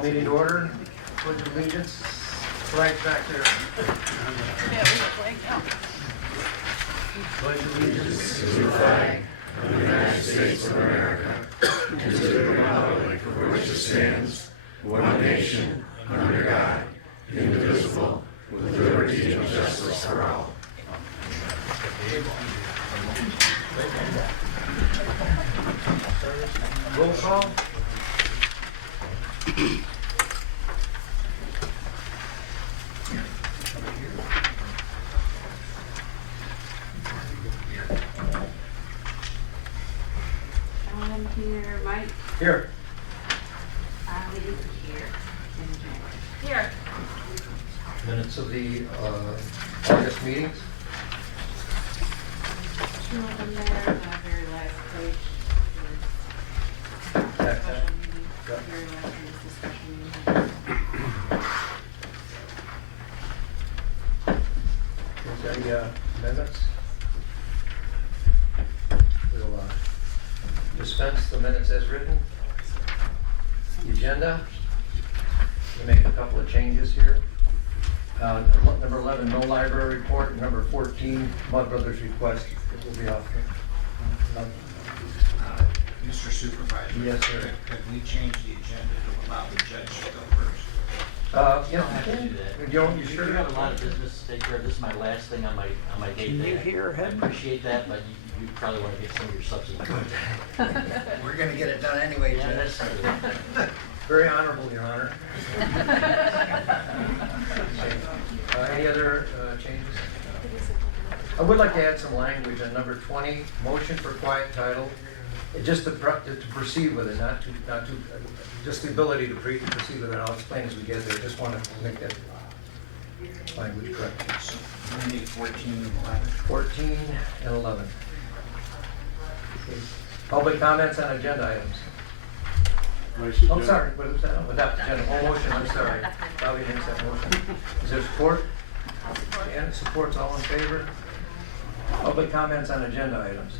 Call meeting to order. Pledge of allegiance. Flag back there. Yeah, we have flag now. Pledge allegiance to the flag of the United States of America and to the republic for which it stands, one nation, under God, indivisible, with liberty and justice for all. roll call. I'm here, Mike. Here. Ali here. Here. Minutes of the August meetings. Two of them there, the very last page is Back special there. meeting. The Yep. very last one is the special meeting. Is there any amendments? We'll dispense the minutes as written. The agenda. We make a couple of changes here. Number 11, no library report. Number 14, Mud Brothers request. It will be off. Mr. Supervisor? Yes, sir. Could we change the agenda to allow the judge to go first? You don't have to do that. You sure? You have a lot of business to take care of. This is my last thing on my day Can today. you hear I him? appreciate that, but you probably want to get some of your substance. We're gonna get it done anyway, Yeah, Judge. that's Very honorable, Your Honor. Any other changes? I would like to add some language on number 20, motion for quiet title. Just to proceed with it, not to, just the ability to proceed with it. I'll explain as we get there. Just want to make that language correct. So we need 14 and 11. 14 and 11. Public comments on agenda items. Oh, sorry, what was that? Without the agenda, oh, motion, I'm sorry. Bobby makes that motion. Is there support? And support's all in favor? Public comments on agenda items.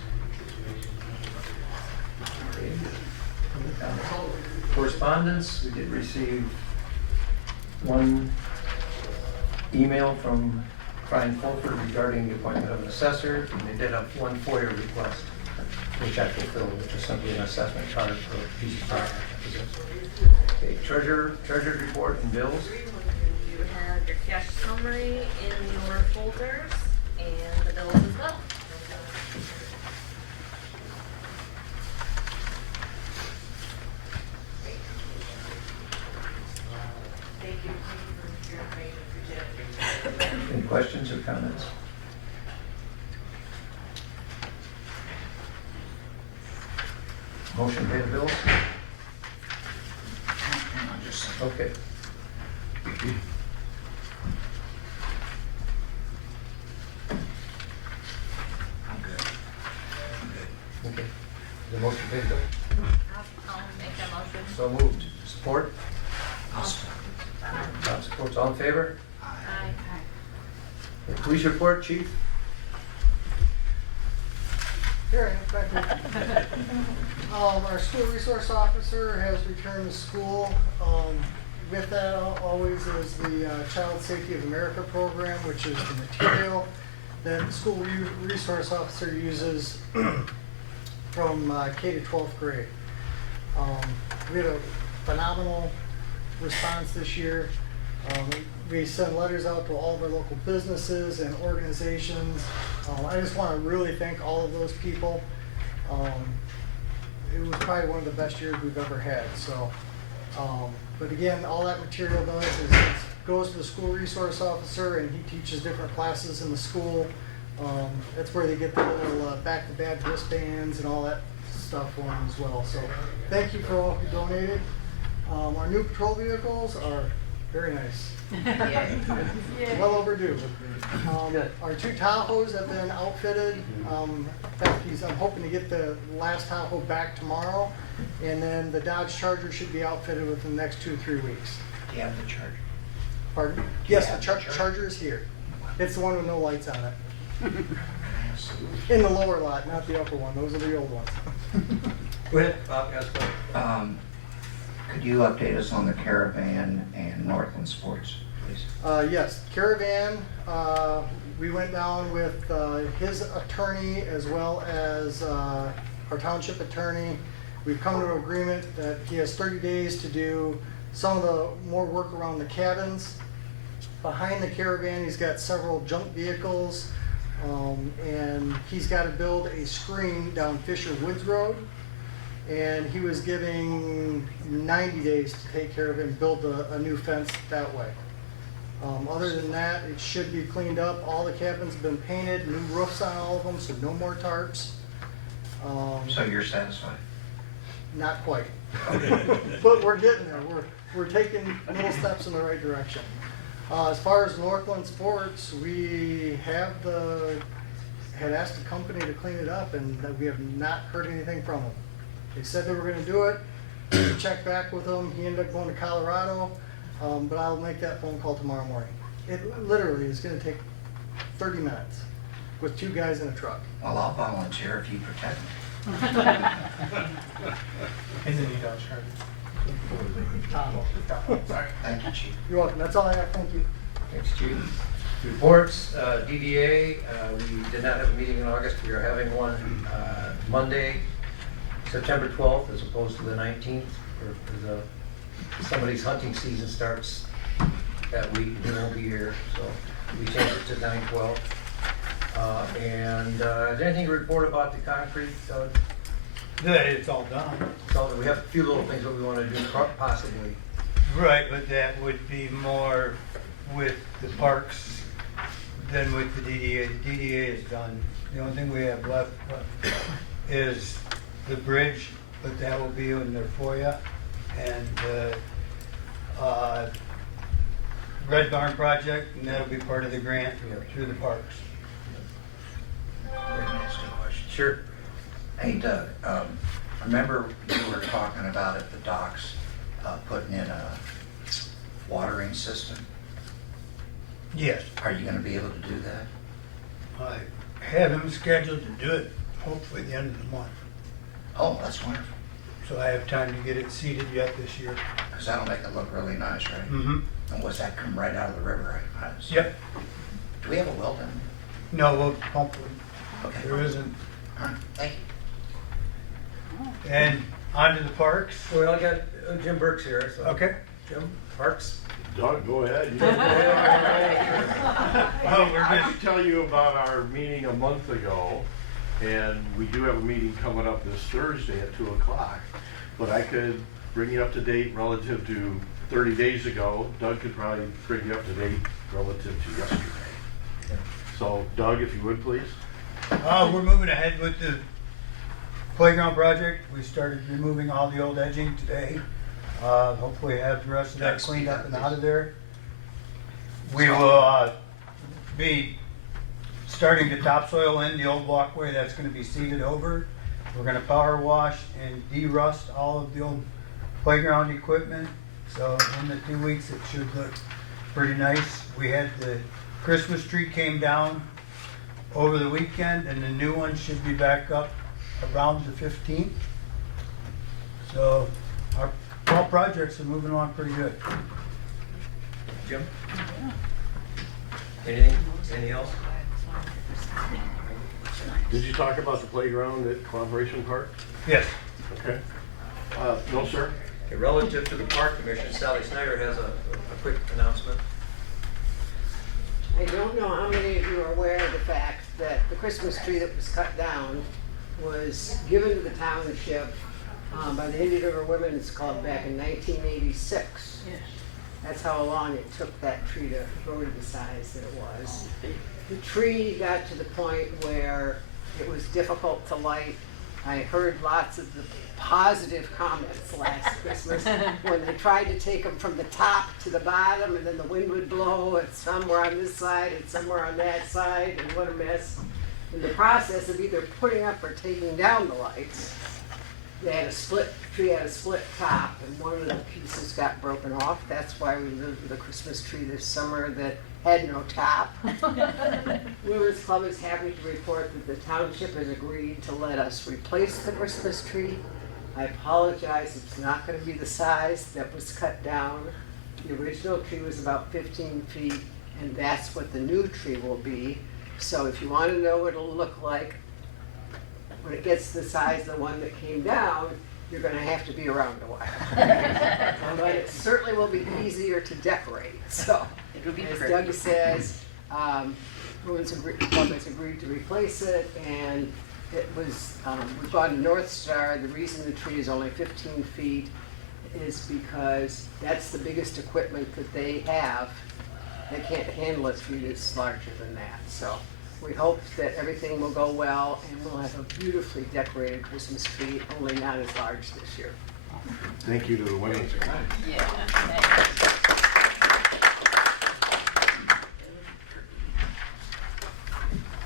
Okay. Correspondence, we did receive one email from Brian Fulford regarding the appointment of an assessor, and they did have one FOIA request, which I fulfilled, which is simply an assessment card for a piece of property. Okay, treasurer's report and bills. You have your cash summary in your folders and the bills as well. Thank you for your information. Appreciate it. Any questions or comments? Motion to pay the bills? Hang on just a second. Okay. I'm good. Okay. Is the motion to pay the bill? I'll make that motion. So moved. Support? I'll support. Bob supports. All in favor? Aye. Police report, chief? Here, our school resource officer has returned to school. With that always is the Child Safety of America program, which is the material that the school resource officer uses from K to 12th grade. We had a phenomenal response this year. We send letters out to all of our local businesses and organizations. I just want to really thank all of those people. It was probably one of the best years we've ever had. So, but again, all that material does is it goes to the school resource officer, and he teaches different classes in the school. That's where they get the little back-to-back wristbands and all that stuff for them as well. So, thank you for all who donated. Our new patrol vehicles are very nice. Well overdue. Our two Tahoes have been outfitted. In fact, I'm hoping to get the last Tahoe back tomorrow, and then the Dodge Charger should be outfitted within the next 2 to 3 weeks. Do you have the charger? Pardon? Yes, the Charger is here. It's the one with no lights on it. In the lower lot, not the upper one. Those are the old ones. Go ahead, Bob, ask what? Could you update us on the Caravan and Northland Sports, please? Yes, Caravan, we went down with his attorney as well as our township attorney. We've come to an agreement that he has 30 days to do some of the more work around the cabins. Behind the Caravan, he's got several junk vehicles, and he's got to build a screen down Fisher Woods Road. And he was giving 90 days to take care of it and build a new fence that way. Other than that, it should be cleaned up. All the cabins have been painted, new roofs on all of them, so no more tarps. So you're satisfied? Not quite. But we're getting there. We're taking little steps in the right direction. As far as Northland Sports, we had asked the company to clean it up, and we have not heard anything from them. They said they were gonna do it. We checked back with them. He ended up going to Colorado, but I'll make that phone call tomorrow morning. It literally is gonna take 30 minutes with 2 guys in a truck. Well, I'll volunteer if you protect me. Isn't he Dodge Sorry. Thank you, Chief. You're welcome. That's all I have. Thank you. Thanks, Chief. Reports, DDA, we did not have a meeting in August. We are having one Monday, September 12th, as opposed to the 19th. Somebody's hunting season starts that week, and he won't be here, so we changed it to 9/12. And is there anything to report about the concrete? That it's all done. So we have a few little things that we want to do possibly. Right, but that would be more with the parks than with the DDA. The DDA is done. The only thing we have left is the bridge, but that will be in their FOIA. And Red Barn project, and that'll be part of the grant through the parks. Can I ask you a question? Sure. Hey Doug, remember you were talking about at the docks, putting in a watering system? Yes, Are you gonna be able to do that? I have him scheduled to do it hopefully the end of the month. Oh, that's wonderful, So I have time to get it seeded yet this year. because that'll make it look really nice, right? Mm-hmm. And was that come right out of the river? I assume? Yep. Do we have a well down No, we'll pump it. there? Okay. There isn't. All right, thank you. And onto the parks. Well, I got Jim Burke's here, so. Okay. Jim, Parks? Doug, go ahead. Oh, we're I good. can tell you about our meeting a month ago, and we do have a meeting coming up this Thursday at 2 o'clock. But I could bring you up to date relative to 30 days ago. Doug could probably bring you up to date relative to yesterday. So Doug, if you would, please. We're moving ahead with the playground project. We started removing all the old edging today. Hopefully have the rest of that cleaned up and out of there. We will be starting to topsoil in the old walkway. That's going to be seeded over. We're going to power wash and de-rust all of the old playground equipment. So in the 2 weeks, it should look pretty nice. We had the Christmas tree came down over the weekend, and the new one should be back up around the 15th. So our fall projects are moving along pretty good. Jim? Anything else? Did you talk about the playground at Collaboration Park? Yes. Okay. No, sir. Okay, relative to the Park Commission, Sally Snyder has a quick announcement. I don't know how many of you are aware of the fact that the Christmas tree that was cut down was given to the township by the Indian River Women's Club back in 1986. That's how long it took that tree to grow to the size that it was. The tree got to the point where it was difficult to light. I heard lots of the positive comments last Christmas when they tried to take them from the top to the bottom, and then the wind would blow, and some were on this side and some were on that side, and what a mess. In the process of either putting up or taking down the lights, they had the tree had a split top, and one of the pieces got broken off. That's why we moved the Christmas tree this summer that had no top. Women's Club is happy to report that the township has agreed to let us replace the Christmas tree. I apologize, it's not gonna be the size that was cut down. The original tree was about 15 feet, and that's what the new tree will be. So if you wanna know what it'll look like when it gets the size of the one that came down, you're gonna have to be around a while. But it certainly will be easier to decorate, so. It'll be As pretty. Doug says, Bruins agreed to replace it, and it was, we've gone to North Star. The reason the tree is only 15 feet is because that's the biggest equipment that they have. They can't handle a tree that's larger than that, so we hope that everything will go well, and we'll have a beautifully decorated Christmas tree, only not as large this year. Thank you to the women's club. Yeah, thanks.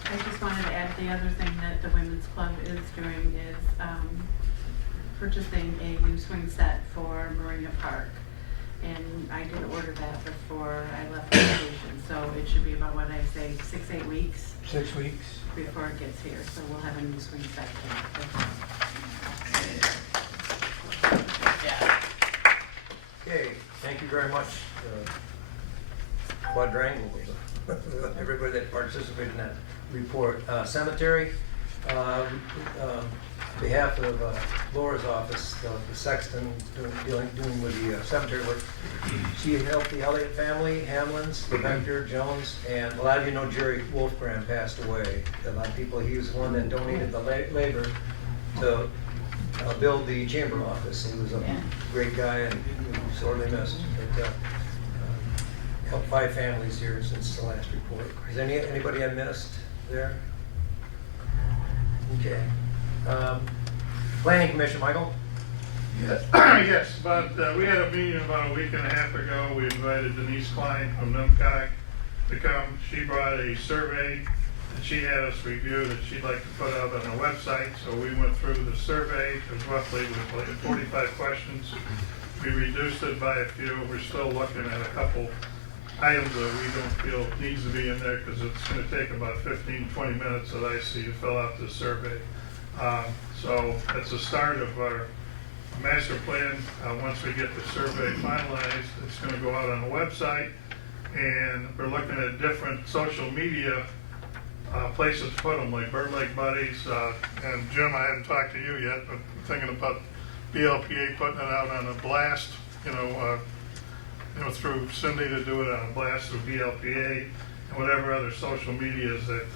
I just wanted to add the other thing that the Women's Club is doing is purchasing a new swing set for Marina Park. And I did order that before I left vacation, so it should be about, what I say, 6-8 weeks 6 weeks. before it gets here. So we'll have a new swing set here. Okay, thank you very much, Quadrangle, everybody that participated in that report. Cemetery, on behalf of Laura's office, the sexton doing with the cemetery work. She helped the Elliott family, Hamlins, the Vector, Jones, and a lot of you know Jerry Wolfgram passed away. A lot of people, he was the one that donated the labor to build the chamber office. He was a great guy and sorely missed. But, helped 5 families here since the last report. Is anybody I missed there? Okay. Planning Commission, Michael? Yes, but we had a meeting about a week and a half ago. We invited Denise Klein from NUMCOG to come. She brought a survey that she had us review that she'd like to put out on our website. So we went through the survey. It was roughly 45 questions. We reduced it by a few. We're still looking at a couple items that we don't feel needs to be in there because it's going to take about 15-20 minutes that I see to fill out this survey. So that's the start of our master plan. Once we get the survey finalized, it's going to go out on the website, and we're looking at different social media places to put them, like Bird Lake Buddies. And Jim, I haven't talked to you yet, but I'm thinking about BLPA putting it out on a blast, through Cindy to do it on a blast through BLPA and whatever other social medias that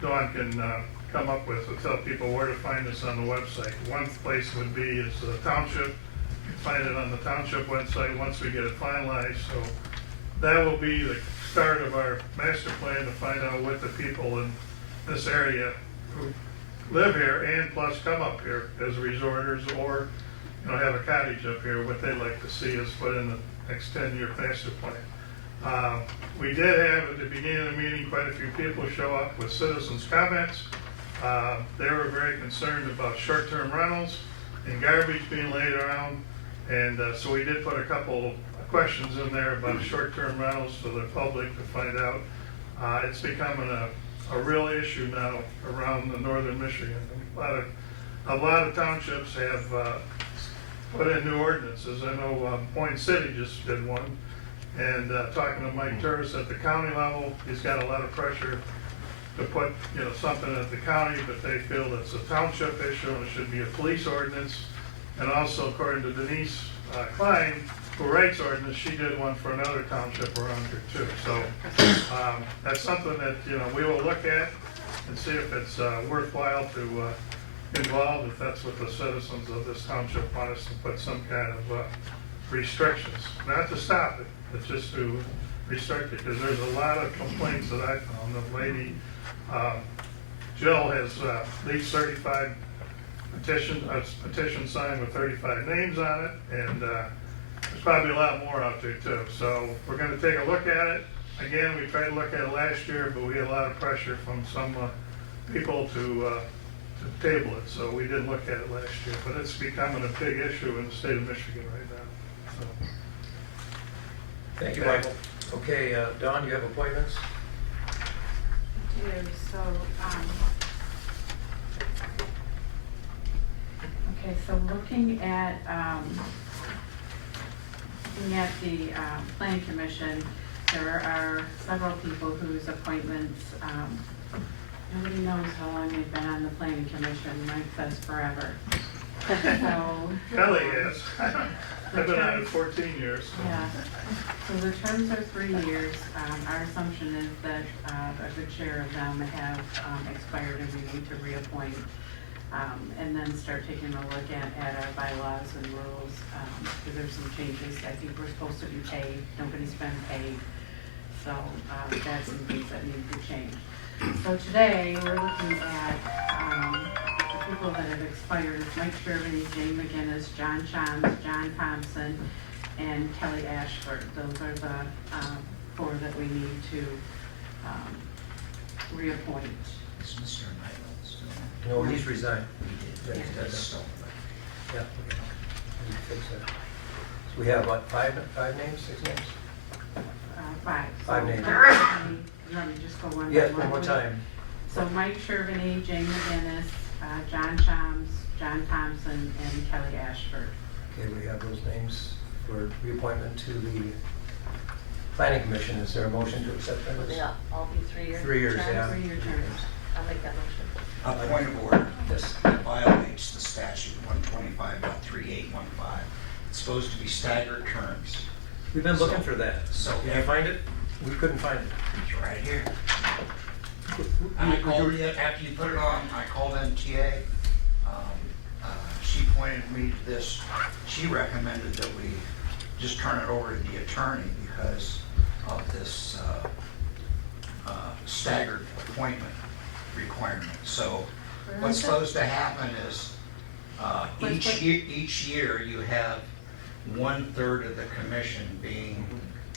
Dawn can come up with to tell people where to find us on the website. One place would be is the township. You can find it on the township website once we get it finalized. So that will be the start of our master plan to find out what the people in this area who live here and plus come up here as resorters or have a cottage up here, what they'd like to see us put in the next 10-year master plan. We did have at the beginning of the meeting quite a few people show up with citizens' comments. They were very concerned about short-term rentals and garbage being laid around, and so we did put a couple questions in there about short-term rentals for the public to find out. It's becoming a real issue now around the northern Michigan. A lot of townships have put in new ordinances. I know Point City just did one, and talking to Mike Turris at the county level, he's got a lot of pressure to put something at the county, but they feel it's a township issue and it should be a police ordinance. And also, according to Denise Klein, who writes ordinance, she did one for another township around here too. So that's something that we will look at and see if it's worthwhile to involve, if that's what the citizens of this township want us to put some kind of restrictions. Not to stop it, but just to restrict it, because there's a lot of complaints that I found. The lady, Jill, has least 35 petition signed with 35 names on it, and there's probably a lot more out there too. So we're going to take a look at it. Again, we tried to look at it last year, but we had a lot of pressure from some people to table it, so we didn't look at it last year. But it's becoming a big issue in the state of Michigan right now. So. Thank you, Michael. Okay, Dawn, you have appointments? I do. So, okay, so looking at the planning commission, there are several people whose appointments, nobody knows how long they've been on the planning commission. Mike says forever. So, Kelly is. I've been on it 14 years. yeah, so the terms are 3 years. Our assumption is that a good share of them have expired and we need to reappoint. And then start taking a look at our bylaws and rules, because there's some changes. I think we're supposed to be paid, nobody's been paid. So that's some things that need to change. So today, we're looking at the people that have expired. It's Mike Shervany, Jane McGinnis, John Chams, John Thompson, and Kelly Ashford. Those are the 4 that we need to reappoint. Is Mr. Knight still? No, he's resigned. Yeah, Yeah, he's he's still. Yeah. We fix that. So we have what, five names, 6 names? 5. 5 names. You want me to just go one by Yes, one? one more time. So Mike Shervany, Jane McGinnis, John Chams, John Thompson, and Kelly Ashford. Okay, we have those names for reappointment to the planning commission. Is there a motion to accept them? Will they all be 3 years? 3 years, terms? yeah. 3-year terms. I'll make that motion. A point of order. Yes. That violates the statute 125.3815. It's supposed to be staggered terms. We've been looking for that. So Did you find it? We couldn't find it. It's right here. And I called it, after you put it on, I called MTA. She pointed me to this. She recommended that we just turn it over to the attorney because of this staggered appointment requirement. So what's supposed to happen is each year you have 1/3 of the commission being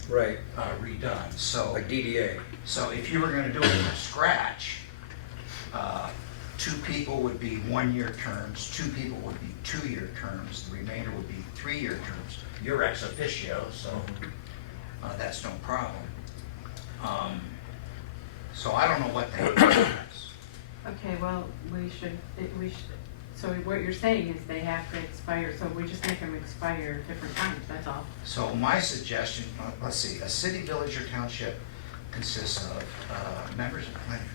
Right, redone. So like DDA. So if you were gonna do it from scratch, 2 people would be 1-year terms, 2 people would be 2-year terms, the remainder would be 3-year terms. You're ex officio, so that's no problem. So I don't know what the heck it is. Okay, well, we should, so what you're saying is they have to expire, so we just make them expire different times, that's all. So my suggestion, let's see, a city, village, or township consists of members of the planning.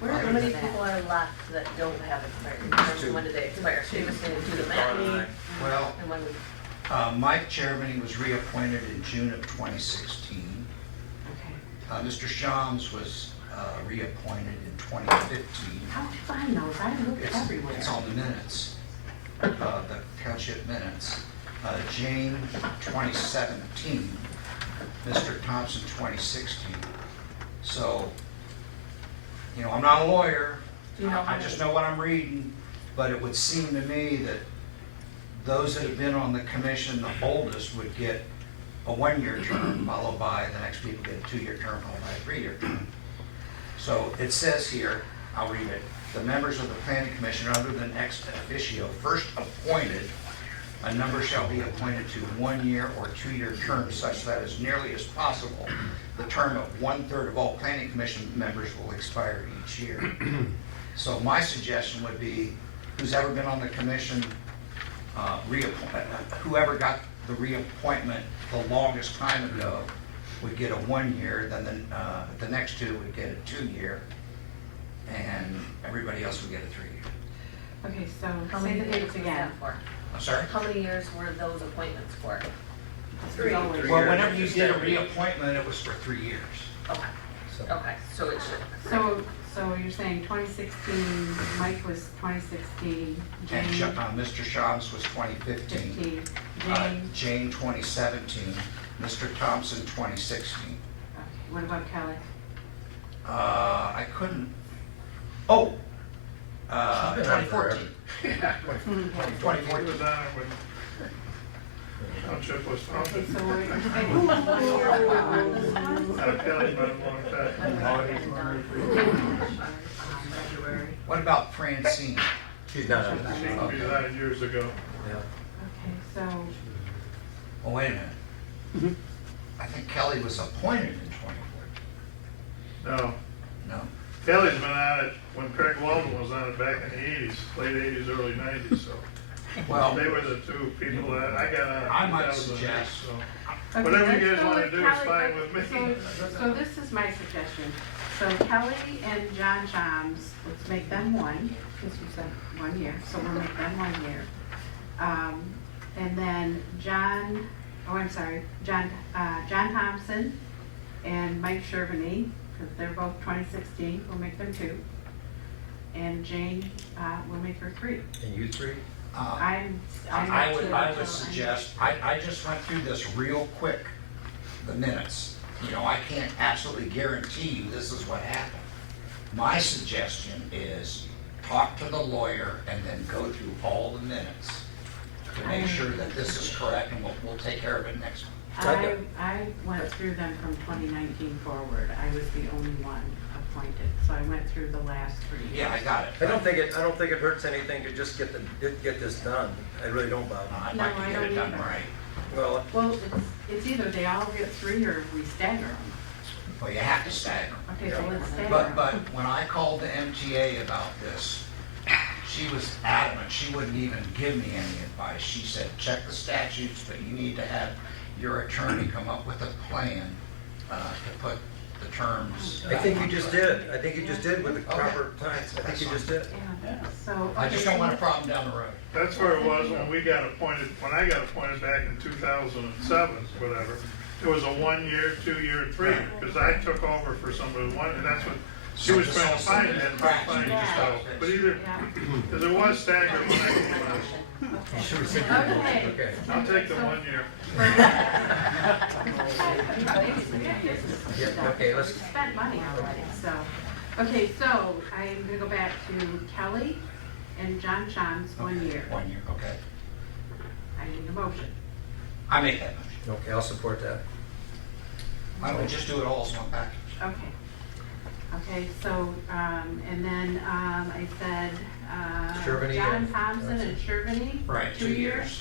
How many people are left that don't have expired terms? Two. When did they expire? So you just gonna do the math? Well, And when we, Mike Chairman was reappointed in June of 2016. Okay. Mr. Shams was reappointed in 2015. How did you find those? I looked everywhere. It's on the minutes, the township minutes. Jane, 2017, Mr. Thompson, 2016. So, you know, I'm not a lawyer, do you know how I just know what I'm reading, but it would seem to me that those that have been on the commission, the oldest, would get a 1-year term, followed by, the next people get a 2-year term, followed by a 3-year term. So it says here, I'll read it, the members of the planning commission other than ex officio first appointed, a number shall be appointed to 1-year or 2-year terms such that as nearly as possible, the term of 1/3 of all planning commission members will expire each year. So my suggestion would be, who's ever been on the commission, whoever got the reappointment the longest time ago would get a 1-year, then the next 2 would get a 2-year, and everybody else would get a 3-year. Okay, so how say many the years dates was again. that for? I'm sorry? How many years were those appointments for? It's always- Well, whenever you did a reappointment, it was for 3 years. Okay, okay, so it should. So you're saying 2016, Mike was 2016, And Jane Mr. Shams was 2015. 15, Jane, Jane 2017, Mr. Thompson 2016. okay, what about Kelly? I couldn't, She's been on 2014. He 2014. was on it when township was Okay, founded. so what you're saying. Kelly's been a long time. February. What about Francine? She's not on She that. resigned years ago. Yeah. Okay, so, Oh, wait a minute. I think Kelly was appointed in 2014. No, No? Kelly's been on it when Craig Walden was on it back in the 80s, late 80s, early 90s, so. Well, They were the two people that I got on. I might 2008, suggest- so. Okay, Whatever you let's guys go wanna with do is Kelly. fine with me. So this is my suggestion. So Kelly and John Choms, let's make them one, because you said 1 year, so we'll make them 1 year. And then John Thompson and Mike Shervany, because they're both 2016, we'll make them 2. And Jane, we'll make her 3. And you three? I'm I would not sure. suggest, I just went through this real quick, the minutes. You know, I can't absolutely guarantee you this is what happened. My suggestion is talk to the lawyer and then go through all the minutes to make sure that this is correct, and we'll take care of it next month. I went through them from 2019 forward. I was the only one appointed, so I went through the last 3 years. Yeah, I got it. I don't think it hurts anything to just get this done. I really don't, Bob. I'd No, like to I get it don't done either. right. Well, Well, it's either they all get 3 or we stagger them. Well, you have to stagger. Okay, so let's stagger But them. when I called the MTA about this, she was adamant, she wouldn't even give me any advice. She said, check the statutes, but you need to have your attorney come up with a plan to put the terms. I think you just did. I think you just did with the proper times. I think you just did. Yeah, so. I just don't want a problem down the road. That's where it was when we got appointed, when I got appointed back in 2007, whatever. It was a 1 year, 2 year, 3, because I took over for somebody one, and that's what she was trying to find it, find yourself. But either, because it was staggered when I came on. Okay. Okay. I'll take the 1 year. Yeah, okay, let's, Spent money already, so. Okay, so I'm gonna go back to Kelly and John Choms, 1 year. 1 year, okay. I need a motion. I make that motion. okay, I'll support that. Why don't we just do it all as one package? Okay. Okay, so, and then, I said, Shervany John and Thompson and Shervany. Right, 2 years.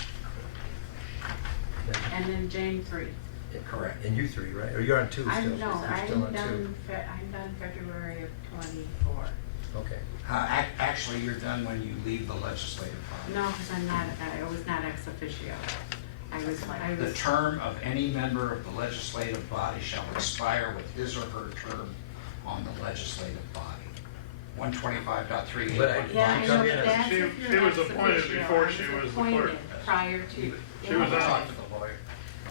And then Jane 3. Correct. And you three, right? Or you're on 2 still? I'm, no, You're still on 2. I'm done February of 24. Okay. Actually, you're done when you leave the legislative body. No, because I was not ex officio. I The was, term of any member of the legislative body shall expire with his or her term on the legislative body. 125.38. But I- yeah, I She know, come in but as- that's She- if she you're was ex appointed officio. before I she was the appointed clerk. prior to. She was on. Talk to the lawyer.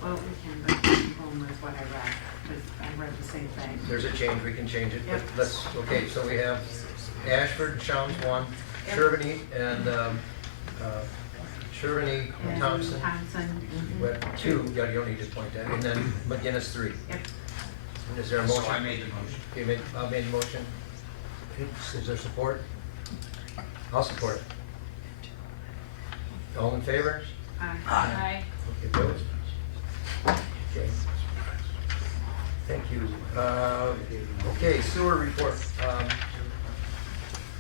Well, we can, but home is what I read, because I read the same thing. There's a change, we can change it. Yep. Let's, okay, so we have Ashford and Shams 1, Yep. Shervany and Shervany And Thompson. Thompson. Well, 2, yeah, you don't need to point that, and then McGinnis 3. Yep. And is there a So motion? I made the motion. Okay, Bob made the motion. Is there support? I'll support it. All in favor? Aye. Okay, opposed? Okay. Thank you. Okay, sewer report.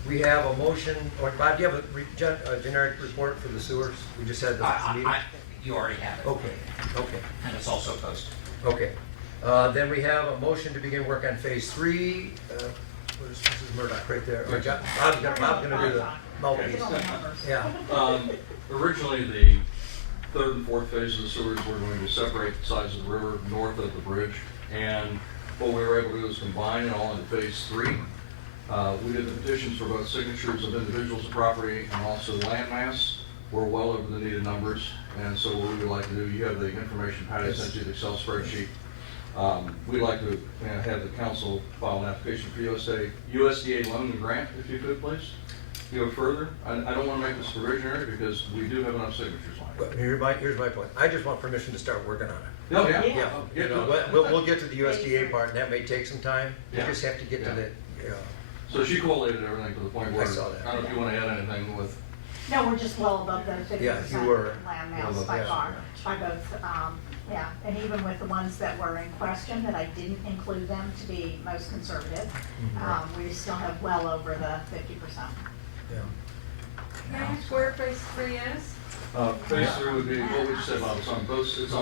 We have a motion, or Bob, do you have a generic report for the sewers? We just had the meeting? You already have it. Okay, okay, And it's also posted. okay. Then we have a motion to begin work on phase 3. Where's Mrs. Murdoch, right there? Or Bob's gonna do the multis. Yeah, Originally, the third and fourth phase of the sewers were going to separate the sides of the river north of the bridge. And what we were able to do is combine it all into phase 3. We did the petitions for both signatures of individuals of property and also landmass. We're well over the needed numbers. And so what we would like to do, you have the information, Patty sent you the Excel spreadsheet. We'd like to have the council file an application for USDA loan and grant, if you could, please. Go further. I don't want to make this provisionary because we do have enough signatures on it. but here's my point. I just want permission to start working on it. Oh, yeah. Yeah, you know, we'll get to the USDA part, and that may take some time. We Yeah. just have to get to the, So she collated everything to the point where, I saw that. I don't know if you want to add anything with, No, we're just well above the 50% Yeah, you were. land Well mass above by that, far, yeah. by both, yeah, and even with the ones that were in question, that I didn't include them to be most conservative, we still have well over the 50%. yeah. Can I ask where phase 3 is? Phase three would be, what we said about, it's on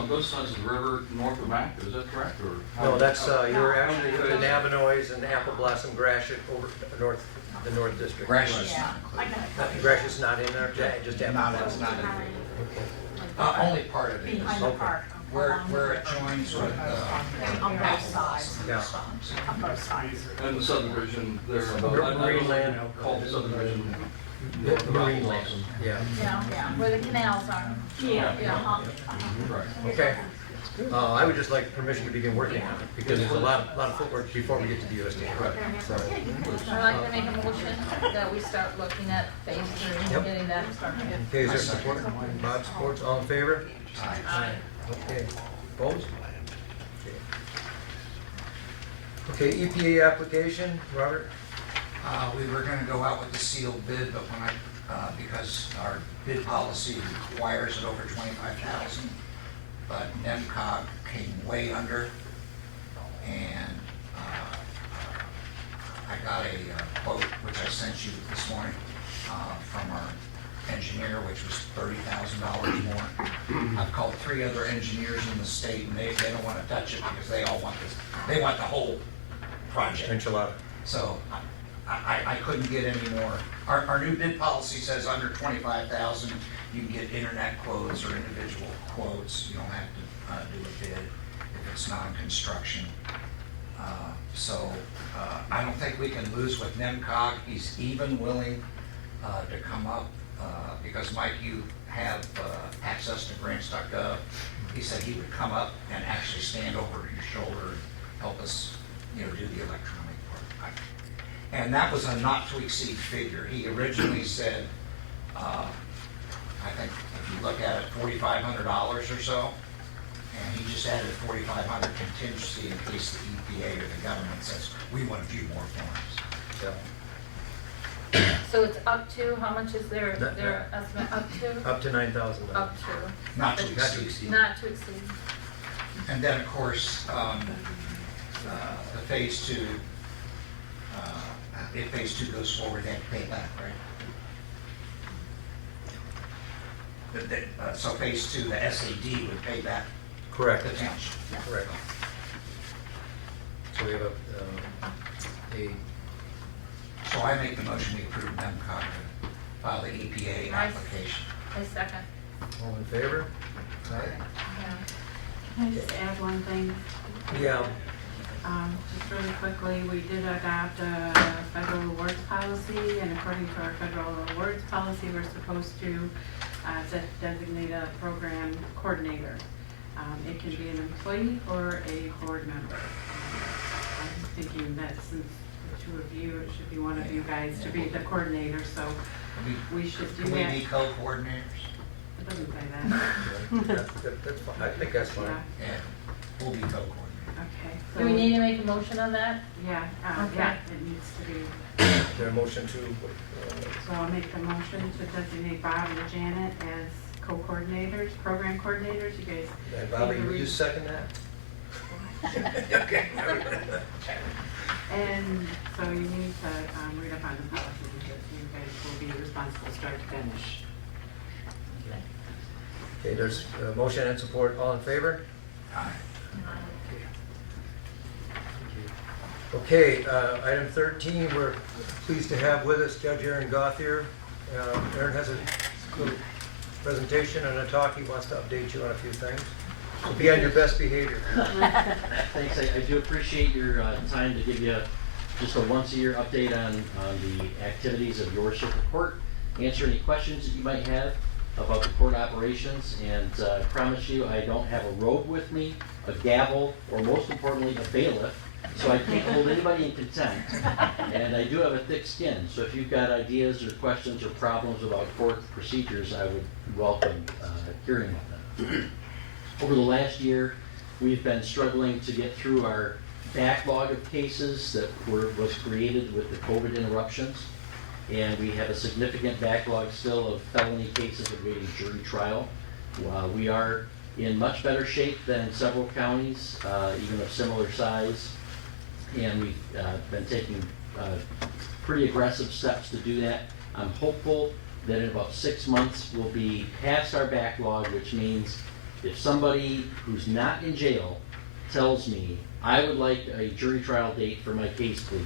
both sides of the river, north of Mac, is that correct, or? No, that's, you're actually in Navinois and Apple Blossom, Gratiot, over the North District. Gratiot's Yeah, not I included. got it. Gratiot's not in there, just Apple No, Blossom. it's not included. Only part of it is Behind the park. where it joins with, On both sides. Yeah. On both sides. And the subdivision there, I Marine land. call the subdivision. Marine land, yeah. Yeah, where the canals are. Yeah. Right. Okay. I would just like permission to begin working on it, because there's a lot of footwork before we get to the USDA. So, I'd like to make a motion that we start looking at phase three Yep. and getting that started. okay, is there support? Bob supports, all in favor? Aye. Okay, opposed? Okay, EPA application, Robert? we were gonna go out with the sealed bid, but when because our bid policy requires it over 25,000, but NEMCOG came way under, and I got a quote, which I sent you this morning, from our engineer, which was $30,000 more. I've called 3 other engineers in the state, and they don't wanna touch it because they all want this, they want the whole project. Enchilada. So I couldn't get any more. Our new bid policy says under 25,000, you can get internet quotes or individual quotes. You don't have to do a bid if it's non-construction. So I don't think we can lose with NEMCOG. He's even willing to come up, because Mike, you have access to grants.gov. He said he would come up and actually stand over your shoulder and help us, do the electronic part. And that was a not to exceed figure. He originally said, I think if you look at it, $4,500 or so, and he just added $4,500 contingency in case the EPA or the government says, we want a few more forms. Yeah. So it's up to, how much is their estimate, up to? Up to $9,000. Up to, Not to Not to exceed. exceed. not to exceed. And then, of course, the phase 2, if phase 2 goes forward, they have to pay it back, right? So phase 2, the SAD would pay back Correct. the township. Correct. So we have So I make the motion, we approve NEMCOG to file the EPA Nice. application. A second. all in favor? Aye. Can I just add one thing? Yeah, Just really quickly, we did adopt a federal awards policy, and according to our federal awards policy, we're supposed to designate a program coordinator. It can be an employee or a board member. I'm thinking that since the 2 of you, it should be one of you guys to be the coordinator, so we should do Can that. we be co-coordinators? It doesn't say that. that's fine, I think that's fine. Yeah, Yeah, we'll be co-coordinators. okay. Do we need to make a motion on that? Yeah, Okay. yeah, it needs to be. Is there a motion to, So I'll make the motion to designate Bob and Janet as co-coordinators, program coordinators, you guys. and Bobby, would you second that? Okay. And so you need to read up on the policy, because you guys will be responsible start to finish. Okay, there's a motion and support, all in favor? Aye. Okay, item 13, we're pleased to have with us Judge Aaron Gothier. Aaron has a little presentation and a talk. He wants to update you on a few things. So be on your best behavior. Thanks, I do appreciate your time to give you just a once-a-year update on the activities of your circuit court, answer any questions that you might have about the court operations, and I promise you I don't have a robe with me, a gavel, or most importantly, a bailiff, so I can't hold anybody in contempt. And I do have a thick skin, so if you've got ideas or questions or problems about court procedures, I would welcome hearing about them. Over the last year, we've been struggling to get through our backlog of cases that was created with the COVID interruptions. And we have a significant backlog still of felony cases awaiting jury trial. We are in much better shape than several counties, even of similar size. And we've been taking pretty aggressive steps to do that. I'm hopeful that in about 6 months we'll be past our backlog, which means if somebody who's not in jail tells me, I would like a jury trial date for my case, please,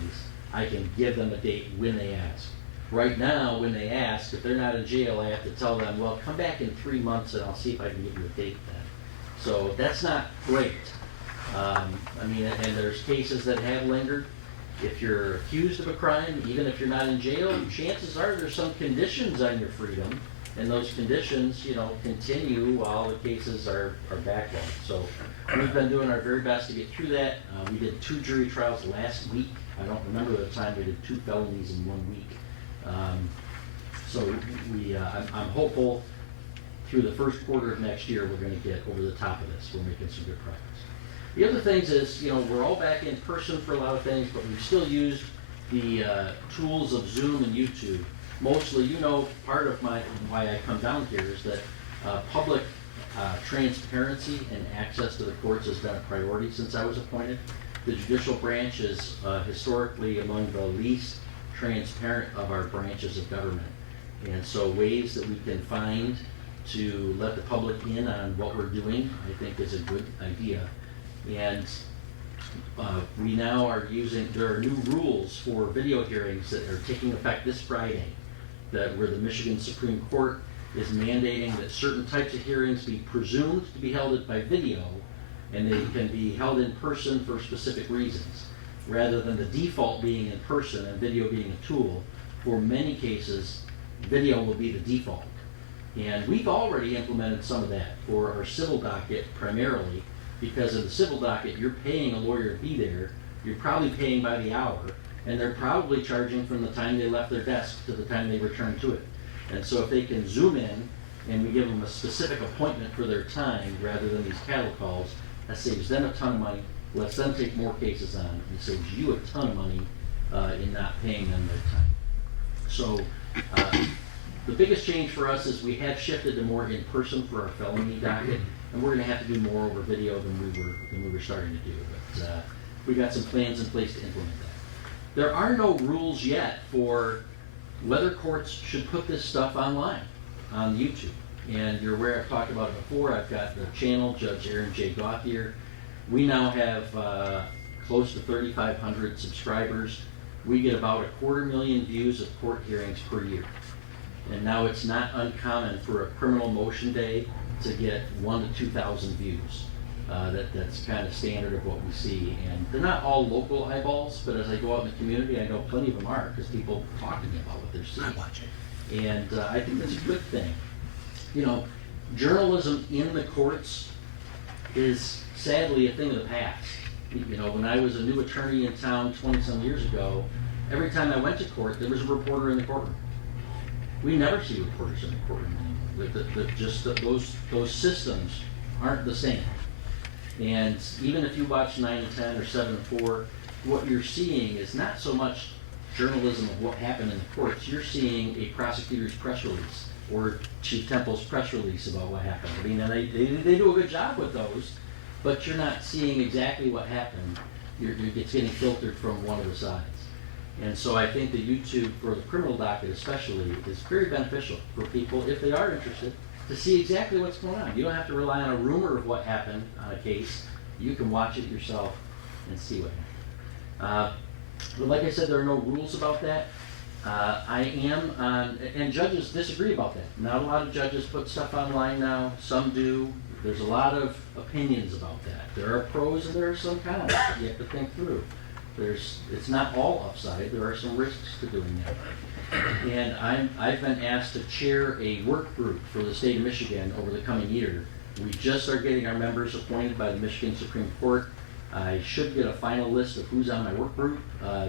I can give them a date when they ask. Right now, when they ask, if they're not in jail, I have to tell them, well, come back in 3 months and I'll see if I can give you a date then. So that's not great. I mean, and there's cases that have lingered. If you're accused of a crime, even if you're not in jail, chances are there's some conditions on your freedom, and those conditions, you know, continue while the cases are backlogged. So we've been doing our very best to get through that. We did 2 jury trials last week. I don't remember the time we did 2 felonies in 1 week. So I'm hopeful through the first quarter of next year, we're gonna get over the top of this. We're making some good progress. The other things is, you know, we're all back in person for a lot of things, but we've still used the tools of Zoom and YouTube. Mostly, you know, part of why I come down here is that public transparency and access to the courts has been a priority since I was appointed. The judicial branch is historically among the least transparent of our branches of government. And so ways that we can find to let the public in on what we're doing, I think is a good idea. And we now are using, there are new rules for video hearings that are taking effect this Friday, where the Michigan Supreme Court is mandating that certain types of hearings be presumed to be held by video, and they can be held in person for specific reasons, rather than the default being in person and video being a tool. For many cases, video will be the default. And we've already implemented some of that for our civil docket primarily, because in the civil docket, you're paying a lawyer to be there, you're probably paying by the hour, and they're probably charging from the time they left their desk to the time they return to it. And so if they can zoom in and we give them a specific appointment for their time rather than these cattle calls, that saves them a ton of money, lets them take more cases on, and saves you a ton of money in not paying them their time. So the biggest change for us is we have shifted to more in person for our felony docket, and we're going to have to do more over video than we were starting to do. But we got some plans in place to implement that. There are no rules yet for whether courts should put this stuff online on YouTube. And you're aware, I've talked about it before. I've got the channel, Judge Aaron J. Gauthier. We now have close to 3,500 subscribers. We get about 250,000 views of court hearings per year. And now it's not uncommon for a criminal motion day to get 1,000 to 2,000 views. That's kind of standard of what we see. And they're not all local eyeballs, but as I go out in the community, I know plenty of them are, because people talk to me about what they're seeing. And I think that's a good thing. You know, journalism in the courts is sadly a thing of the past. You know, when I was a new attorney in town 20-some years ago, every time I went to court, there was a reporter in the courtroom. We never see reporters in the courtroom anymore. Those systems aren't the same. And even if you watch 9 and 10 or 7 and 4, what you're seeing is not so much journalism of what happened in the courts. You're seeing a prosecutor's press release or Chief Temple's press release about what happened. I mean, they do a good job with those, but you're not seeing exactly what happened. It's getting filtered from one of the sides. And so I think the YouTube for the criminal docket especially is very beneficial for people, if they are interested, to see exactly what's going on. You don't have to rely on a rumor of what happened on a case. You can watch it yourself and see what happened. But like I said, there are no rules about that. I am on, and judges disagree about that. Not a lot of judges put stuff online now. Some do. There's a lot of opinions about that. There are pros and there are some cons that you have to think through. It's not all upside. There are some risks to doing that. And I've been asked to chair a work group for the state of Michigan over the coming year. We just are getting our members appointed by the Michigan Supreme Court. I should get a final list of who's on my work group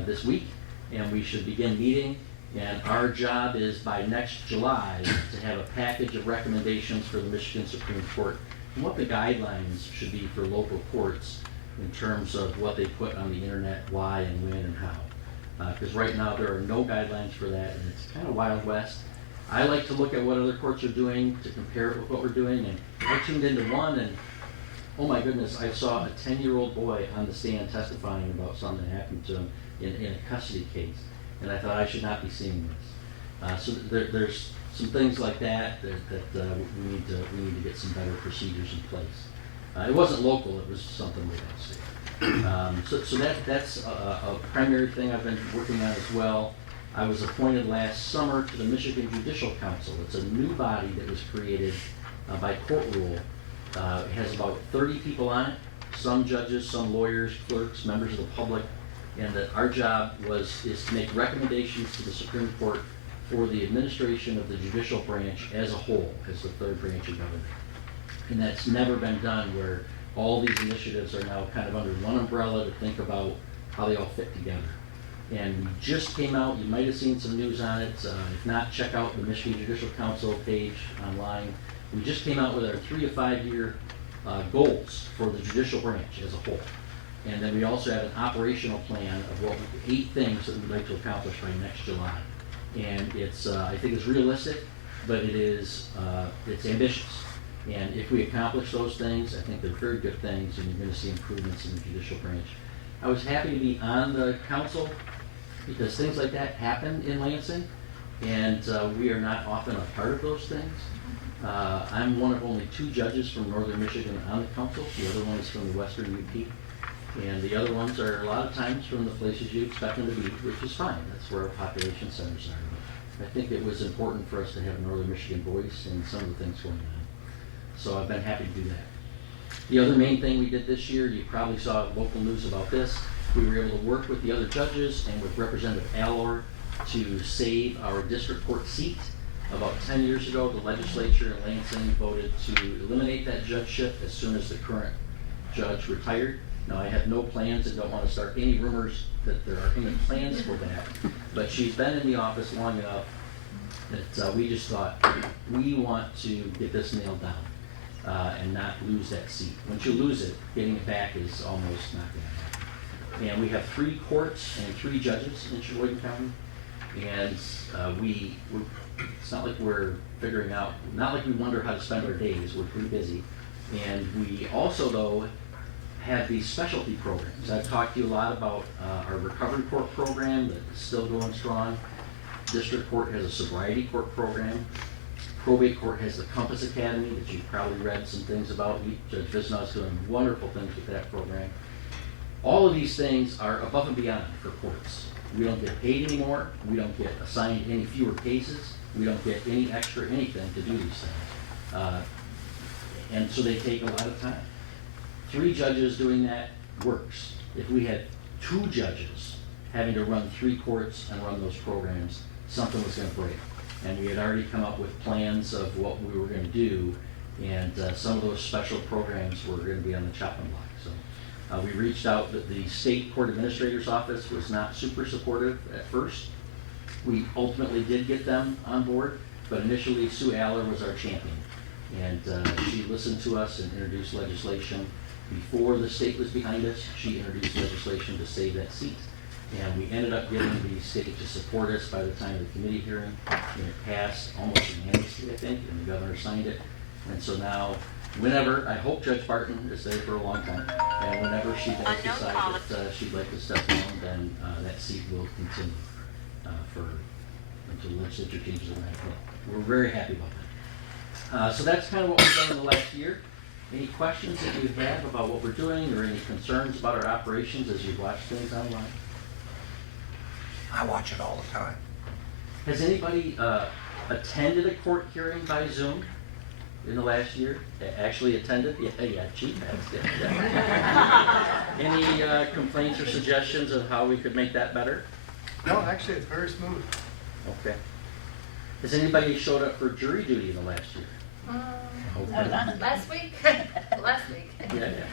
this week, and we should begin meeting. And our job is by next July to have a package of recommendations for the Michigan Supreme Court and what the guidelines should be for local courts in terms of what they put on the internet, why and when and how. Because right now there are no guidelines for that, and it's kind of Wild West. I like to look at what other courts are doing to compare it with what we're doing, and I tuned into one, and oh my goodness, I saw a 10-year-old boy on the stand testifying about something that happened to him in a custody case, and I thought I should not be seeing this. So there's some things like that we need to get some better procedures in place. It wasn't local, it was something we had to see. So that's a primary thing I've been working on as well. I was appointed last summer to the Michigan Judicial Council. It's a new body that was created by court rule. It has about 30 people on it, some judges, some lawyers, clerks, members of the public, and that our job is to make recommendations to the Supreme Court for the administration of the judicial branch as a whole, as the third branch of government. And that's never been done, where all these initiatives are now kind of under one umbrella to think about how they all fit together. And we just came out, you might have seen some news on it, if not, check out the Michigan Judicial Council page online. We just came out with our 3 to 5 year goals for the judicial branch as a whole. And then we also have an operational plan of 8 things that we'd like to accomplish by next July. And it's, I think it's realistic, but it's ambitious. And if we accomplish those things, I think they're very good things, and you're going to see improvements in the judicial branch. I was happy to be on the council because things like that happen in Lansing, and we are not often a part of those things. I'm one of only 2 judges from Northern Michigan on the council. The other one is from the Western UP. And the other ones are a lot of times from the places you expect them to be, which is fine. That's where our population centers are. But I think it was important for us to have a Northern Michigan voice in some of the things going on. So I've been happy to do that. The other main thing we did this year, you probably saw local news about this, we were able to work with the other judges and with Representative Allor to save our district court seat. About 10 years ago, the legislature in Lansing voted to eliminate that judgeship as soon as the current judge retired. Now, I have no plans and don't want to start any rumors that there are any plans for that, but she's been in the office long enough that we just thought we want to get this nailed down and not lose that seat. Once you lose it, getting it back is almost not going to happen. And we have 3 courts and 3 judges in Sheboygan County, and it's not like we're figuring out, not like we wonder how to spend our days. We're pretty busy. And we also, though, have these specialty programs. I've talked to you a lot about our recovery court program that is still going strong. District court has a sobriety court program. Probate court has the Compass Academy that you've probably read some things about. Judge Visnow's doing wonderful things with that program. All of these things are above and beyond for courts. We don't get paid anymore. We don't get assigned any fewer cases. We don't get any extra anything to do these things. And so they take a lot of time. 3 judges doing that works. If we had 2 judges having to run 3 courts and run those programs, something was going to break. And we had already come up with plans of what we were going to do, and some of those special programs were going to be on the chopping block. So we reached out, that the state court administrator's office was not super supportive at first. We ultimately did get them on board, but initially Sue Aller was our champion. And she listened to us and introduced legislation. Before the state was behind us, she introduced legislation to save that seat. And we ended up getting the state to support us by the time of the committee hearing. And it passed almost unanimously, I think, and the governor signed it. And so now, whenever, I hope Judge Barton is there for a long time, and whenever she does decide that she'd like to step down, then that seat will continue until the legislature changes the national. We're very happy about that. So that's kind of what we've done in the last year. Any questions that you have about what we're doing, or any concerns about our operations as you've watched things online? I watch it all the time. Has anybody attended a court hearing by Zoom in the last year? Actually attended? Yeah, Chief has. Yeah. Any complaints or suggestions of how we could make that better? No, actually, it's very smooth. Okay. Has anybody showed up for jury duty in the last year? Okay. Last week? Last week. Yeah.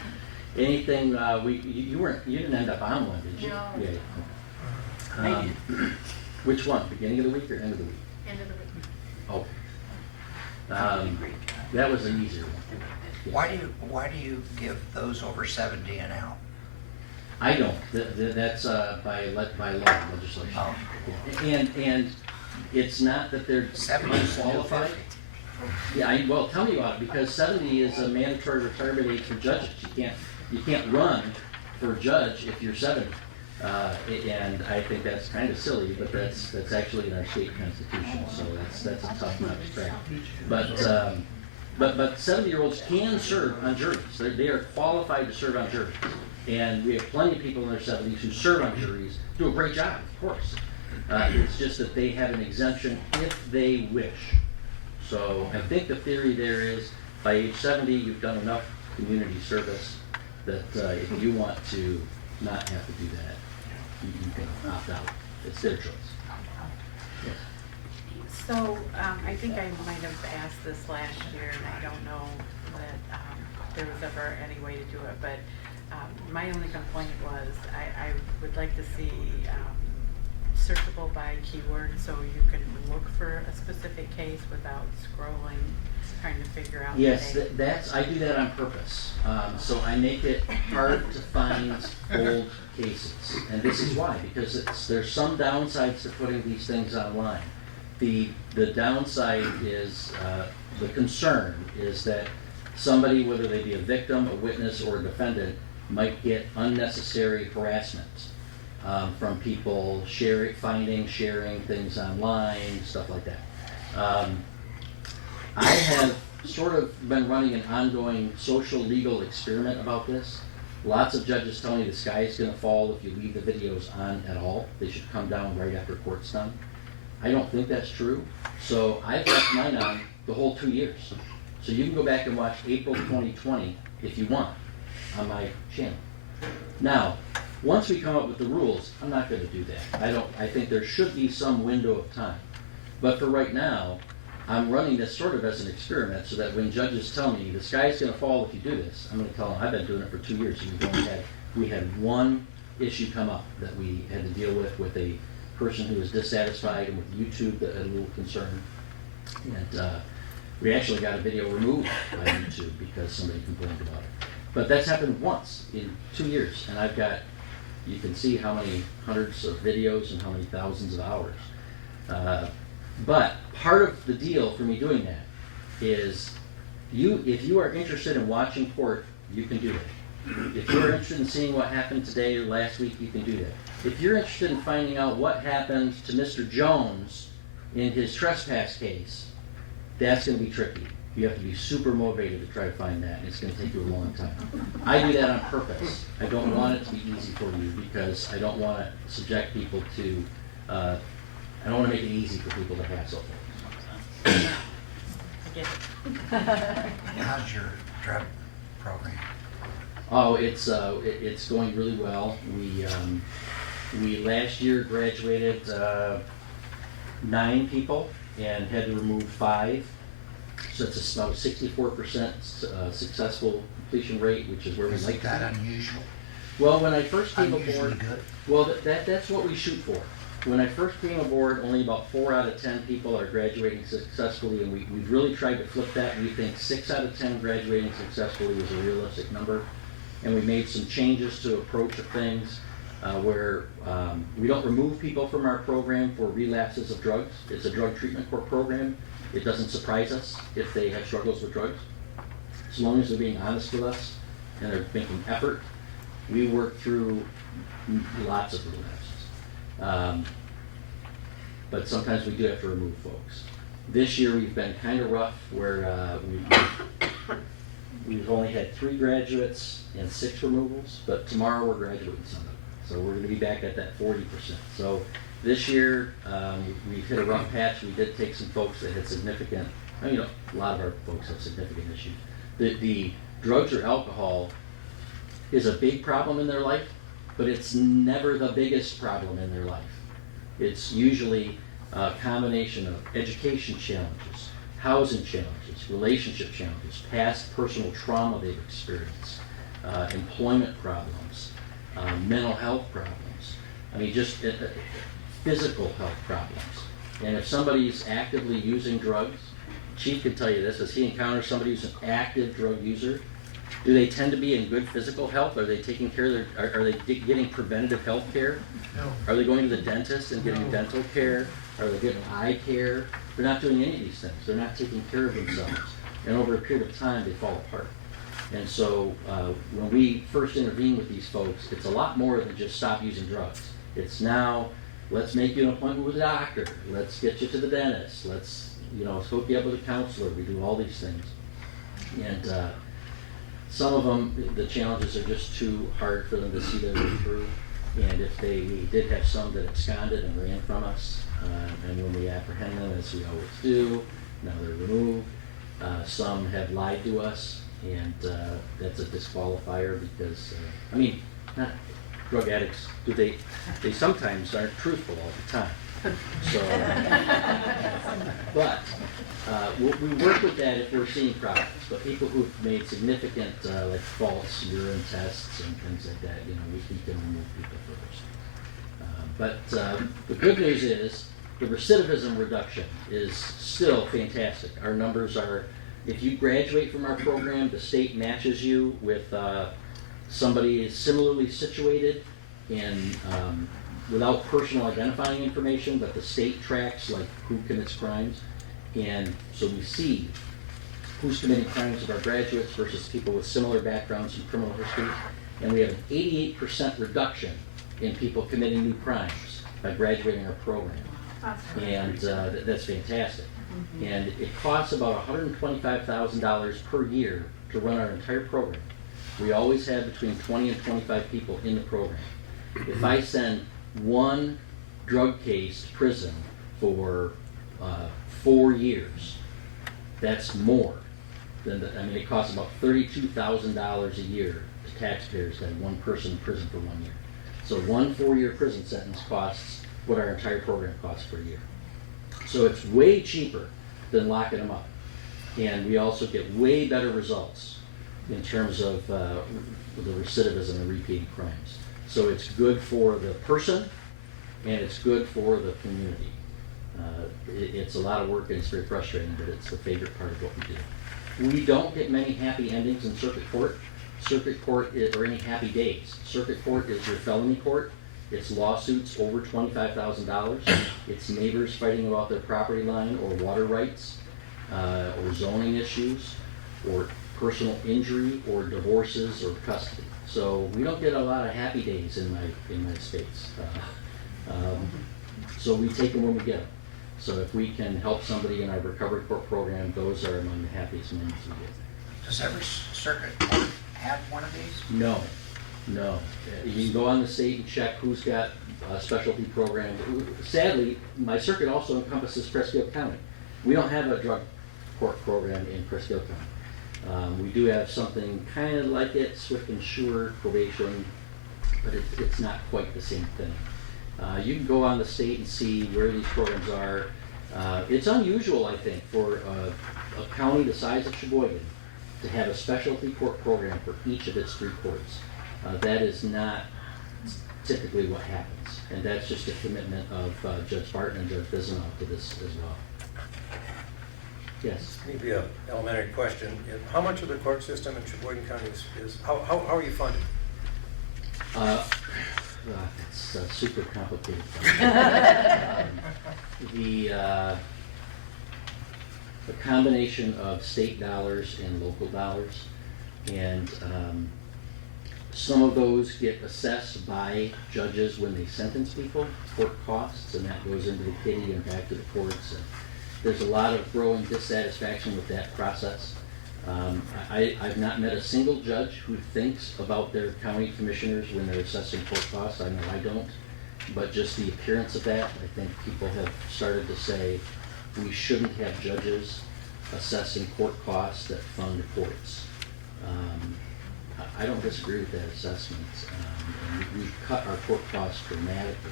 Anything, you didn't end up on one, did you? No. Yeah. Which one? Beginning of the week or end of the week? End of the week. Oh. That was an easier one. Why do you give those over 70 and out? I don't. That's by law legislation. Oh. And it's not that they're 70 is still unqualified. 50. Yeah, well, tell me about it, because 70 is a mandatory retirement age for judges. You can't run for a judge if you're 70. And I think that's kind of silly, but that's actually in our state constitution, so that's a tough nut to crack. But 70-year-olds can serve on juries. They are qualified to serve on juries. And we have plenty of people in their 70s who serve on juries, do a great job, of course. It's just that they have an exemption if they wish. So I think the theory there is by age 70, you've done enough community service that if you want to not have to do that, you can opt out. It's their choice. Yes. So, I think I might have asked this last year, and I don't know that, there was ever any way to do it, but, my only complaint was, I would like to see, searchable by keyword, so you can look for a specific case without scrolling, trying to figure out. Yes, I do that on purpose. So I make it hard to find old cases. And this is why, because there's some downsides to putting these things online. The downside is, the concern is that somebody, whether they be a victim, a witness, or a defendant, might get unnecessary harassment from people sharing things online, stuff like that. I have sort of been running an ongoing social legal experiment about this. Lots of judges tell me the sky is going to fall if you leave the videos on at all. They should come down right after court's done. I don't think that's true, so I've left mine on the whole 2 years. So you can go back and watch April 2020 if you want on my channel. Now, once we come up with the rules, I'm not going to do that. I think there should be some window of time. But for right now, I'm running this sort of as an experiment so that when judges tell me the sky's going to fall if you do this, I'm going to tell them I've been doing it for 2 years. And we had one issue come up that we had to deal with a person who was dissatisfied, and with YouTube that had a little concern. And we actually got a video removed by YouTube because somebody complained about it. But that's happened once in 2 years, and I've got, you can see how many hundreds of videos and how many thousands of hours. But part of the deal for me doing that is, if you are interested in watching court, you can do that. If you're interested in seeing what happened today or last week, you can do that. If you're interested in finding out what happened to Mr. Jones in his trespass case, that's going to be tricky. You have to be super motivated to try to find that, and it's going to take you a long time. I do that on purpose. I don't want it to be easy for you because I don't want to subject people to, I don't want to make it easy for people to hassle. How's your drug program? Oh, it's going really well. We last year graduated 9 people and had to remove 5. So it's about a 64% successful completion rate, which is where we like to be. Is that unusual? Well, when I first came Unusually aboard, good? well, that's what we shoot for. When I first came aboard, only about 4 out of 10 people are graduating successfully, and we've really tried to flip that. We think 6 out of 10 graduating successfully is a realistic number. And we made some changes to approach of things where we don't remove people from our program for relapses of drugs. It's a drug treatment program. It doesn't surprise us if they have struggles with drugs. As long as they're being honest with us and they're making effort, we work through lots of relapses. But sometimes we do have to remove folks. This year we've been kind of rough where we've only had 3 graduates and 6 removals, but tomorrow we're graduating some of them. So we're going to be back at that 40%. So this year, we've hit a rough patch. We did take some folks that had significant, a lot of our folks have significant issues. The drugs or alcohol is a big problem in their life, but it's never the biggest problem in their life. It's usually a combination of education challenges, housing challenges, relationship challenges, past personal trauma they've experienced, employment problems, mental health problems. Just physical health problems. And if somebody's actively using drugs, Chief can tell you this, as he encounters somebody who's an active drug user, do they tend to be in good physical health? Are they taking care of are they getting preventative health care? No. Are they going to the dentist and getting dental care? Are they getting eye care? They're not doing any of these things. They're not taking care of themselves. And over a period of time, they fall apart. And so when we first intervene with these folks, it's a lot more than just stop using drugs. It's now, let's make you an appointment with a doctor. Let's get you to the dentist. Let's, hook you up with a counselor. We do all these things. And some of them, the challenges are just too hard for them to see their way through. And we did have some that absconded and ran from us. And when we apprehend them, as we always do, now they're removed. Some have lied to us, and that's a disqualifier because, not drug addicts, they sometimes aren't truthful all the time. So, but we work with that if we're seeing problems. But people who've made significant, like false urine tests and things like that, we can remove people first. But the good news is the recidivism reduction is still fantastic. Our numbers are, if you graduate from our program, the state matches you with somebody similarly situated and without personal identifying information, but the state tracks like who commits crimes. And so we see who's committing crimes of our graduates versus people with similar backgrounds and criminal histories. And we have an 88% reduction in people committing new crimes by graduating our program. And that's fantastic. And it costs about $125,000 per year to run our entire program. We always have between 20 and 25 people in the program. If I send one drug case to prison for 4 years, that's more than it costs about $32,000 a year to taxpayers to have one person in prison for 1 year. So one 4-year prison sentence costs what our entire program costs per year. So it's way cheaper than locking them up. And we also get way better results in terms of the recidivism and repeating crimes. So it's good for the person and it's good for the community. It's a lot of work and it's very frustrating, but it's the favorite part of what we do. We don't get many happy endings in circuit court. Circuit court or any happy days. Circuit court is your felony court. It's lawsuits over $25,000. It's neighbors fighting about their property line or water rights, or zoning issues, or personal injury, or divorces, or custody. So we don't get a lot of happy days in my states. So we take them when we get them. So if we can help somebody in our recovery court program, those are among the happiest moments we get. Does every circuit court have one of these? No. You can go on the state and check who's got specialty programs. Sadly, my circuit also encompasses Presque County. We don't have a drug court program in Presque County. We do have something kind of like it, Swift and Sure probation, but it's not quite the same thing. You can go on the state and see where these programs are. It's unusual, I think, for a county the size of Sheboygan to have a specialty court program for each of its 3 courts. That is not typically what happens, and that's just a commitment of Judge Barton and Judge Bisonoff to this as well. Yes? Maybe an elementary question. How much of the court system in Sheboygan County is how are you funded? It's super complicated. The combination of state dollars and local dollars, and some of those get assessed by judges when they sentence people, court costs, and that goes into the kitty and back to the courts. And there's a lot of growing dissatisfaction with that process. I've not met a single judge who thinks about their county commissioners when they're assessing court costs. I know I don't, but just the appearance of that, I think people have started to say we shouldn't have judges assessing court costs that fund courts. I don't disagree with that assessment. We've cut our court costs dramatically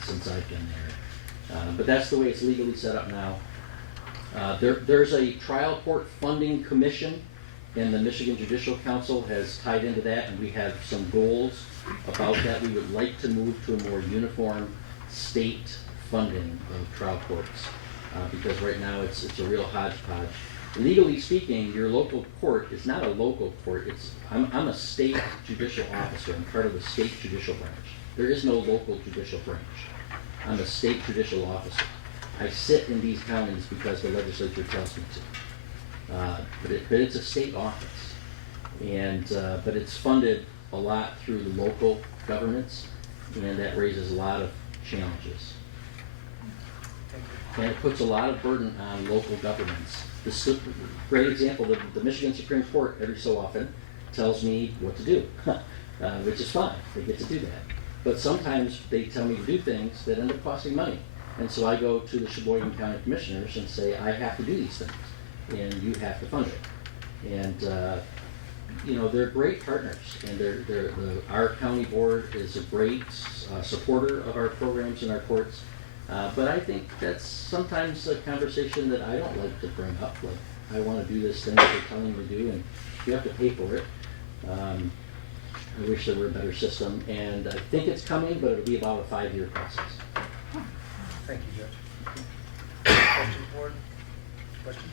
since I've been there. But that's the way it's legally set up now. There's a trial court funding commission, and the Michigan Judicial Council has tied into that, and we have some goals about that. We would like to move to a more uniform state funding of trial courts, because right now it's a real hodgepodge. Legally speaking, your local court is not a local court. I'm a state judicial officer. I'm part of the state judicial branch. There is no local judicial branch. I'm a state judicial officer. I sit in these counties because the legislature tells me to. But it's a state office. And, but it's funded a lot through the local governments, and that raises a lot of challenges. And it puts a lot of burden on local governments. Great example, the Michigan Supreme Court every so often tells me what to do, which is fine, they get to do that. But sometimes they tell me to do things that end up costing money. And so I go to the Sheboygan County Commissioners and say, I have to do these things, and you have to fund it. And, you know, they're great partners, and our county board is a great supporter of our programs and our courts. But I think that's sometimes a conversation that I don't like to bring up, like, I want to do this thing that they're telling me to do, and you have to pay for it. I wish there were a better system, and I think it's coming, but it'll be about a 5-year process. Thank you, Judge. Questions, board? Questions?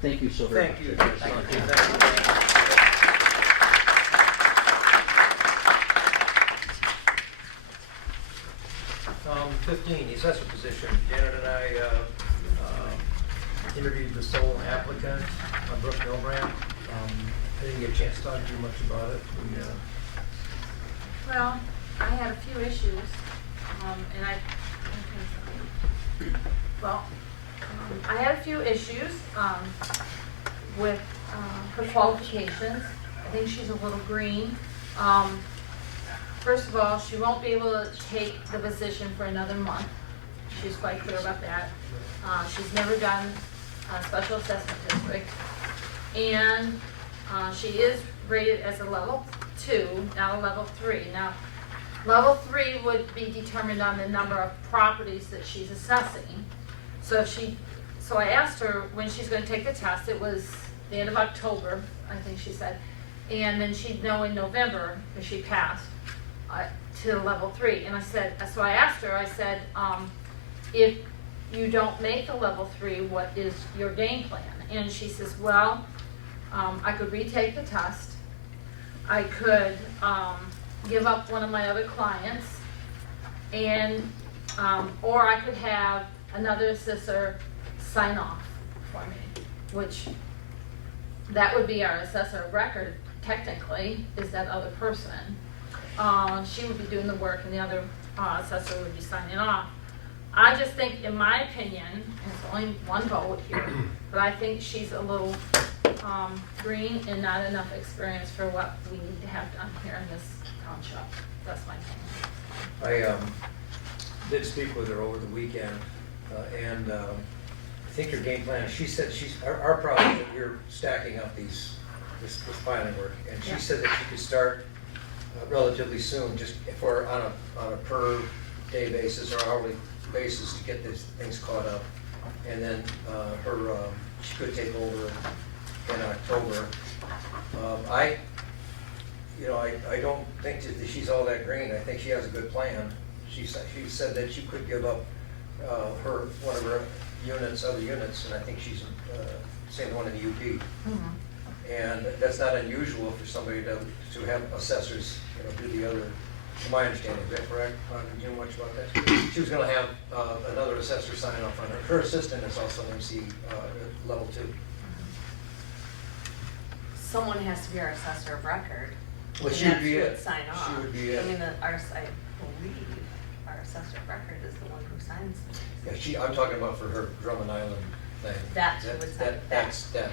Thank you so very much. Thank you, Judge. Thank you. 15, the assessor position. Janet and I interviewed the sole applicant, Brooke Milbrand. I didn't get a chance to talk too much about it. Well, I had a few issues, I had a few issues with her qualifications. I think she's a little green. First of all, she won't be able to take the position for another month. She's quite clear about that. She's never done a special assessment district. And she is rated as a level 2, not a level 3. Now, level 3 would be determined on the number of properties that she's assessing. So I asked her when she's going to take the test. It was the end of October, I think she said. And then she'd know in November if she passed to level 3. And so I asked her, I said, if you don't make the level 3, what is your game plan? And she says, well, I could retake the test. I could give up one of my other clients, and or I could have another assessor sign off for me, which that would be our assessor of record, technically, is that other person. She would be doing the work, and the other assessor would be signing off. I just think, in my opinion, and it's only one vote here, but I think she's a little green and not enough experience for what we need to have done here in this township. That's my opinion. I did speak with her over the weekend, and I think her game plan, she said our problem is that we're stacking up this filing work, and she said that she could start relatively soon, just for on a per day basis or hourly basis to get these things caught up, and then she could take over in October. I don't think that she's all that green. I think she has a good plan. She said that she could give up one of her other units, and I think she's same one in the UP. Mm-hmm. And that's not unusual for somebody to have assessors, do the other. To my understanding, is that correct? Do you know much about that? She was going to have another assessor sign off on her. Her assistant is also an MC level 2. Someone has to be our assessor of record. Well, and she would that be would it. sign off. She would be it. I mean, I believe our assessor of record is the one who signs. Yeah, I'm talking about for her Drummond Island thing. That's what was that. That's what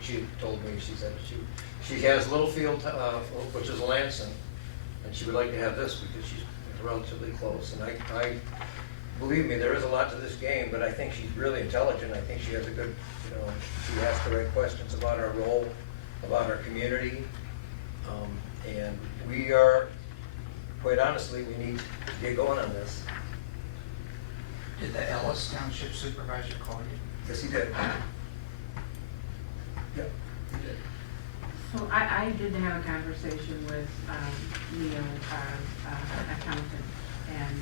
she told me. She said she has Littlefield, which is Lansing, and she would like to have this because she's relatively close. And I believe me, there is a lot to this game, but I think she's really intelligent. I think she has a good, she asks the right questions about our role, about our community, and we are, quite honestly, we need to get going on this. Did the Ellis Township Supervisor call you? Yes, he did. Yep, he did. So I did have a conversation with Neil, our accountant, and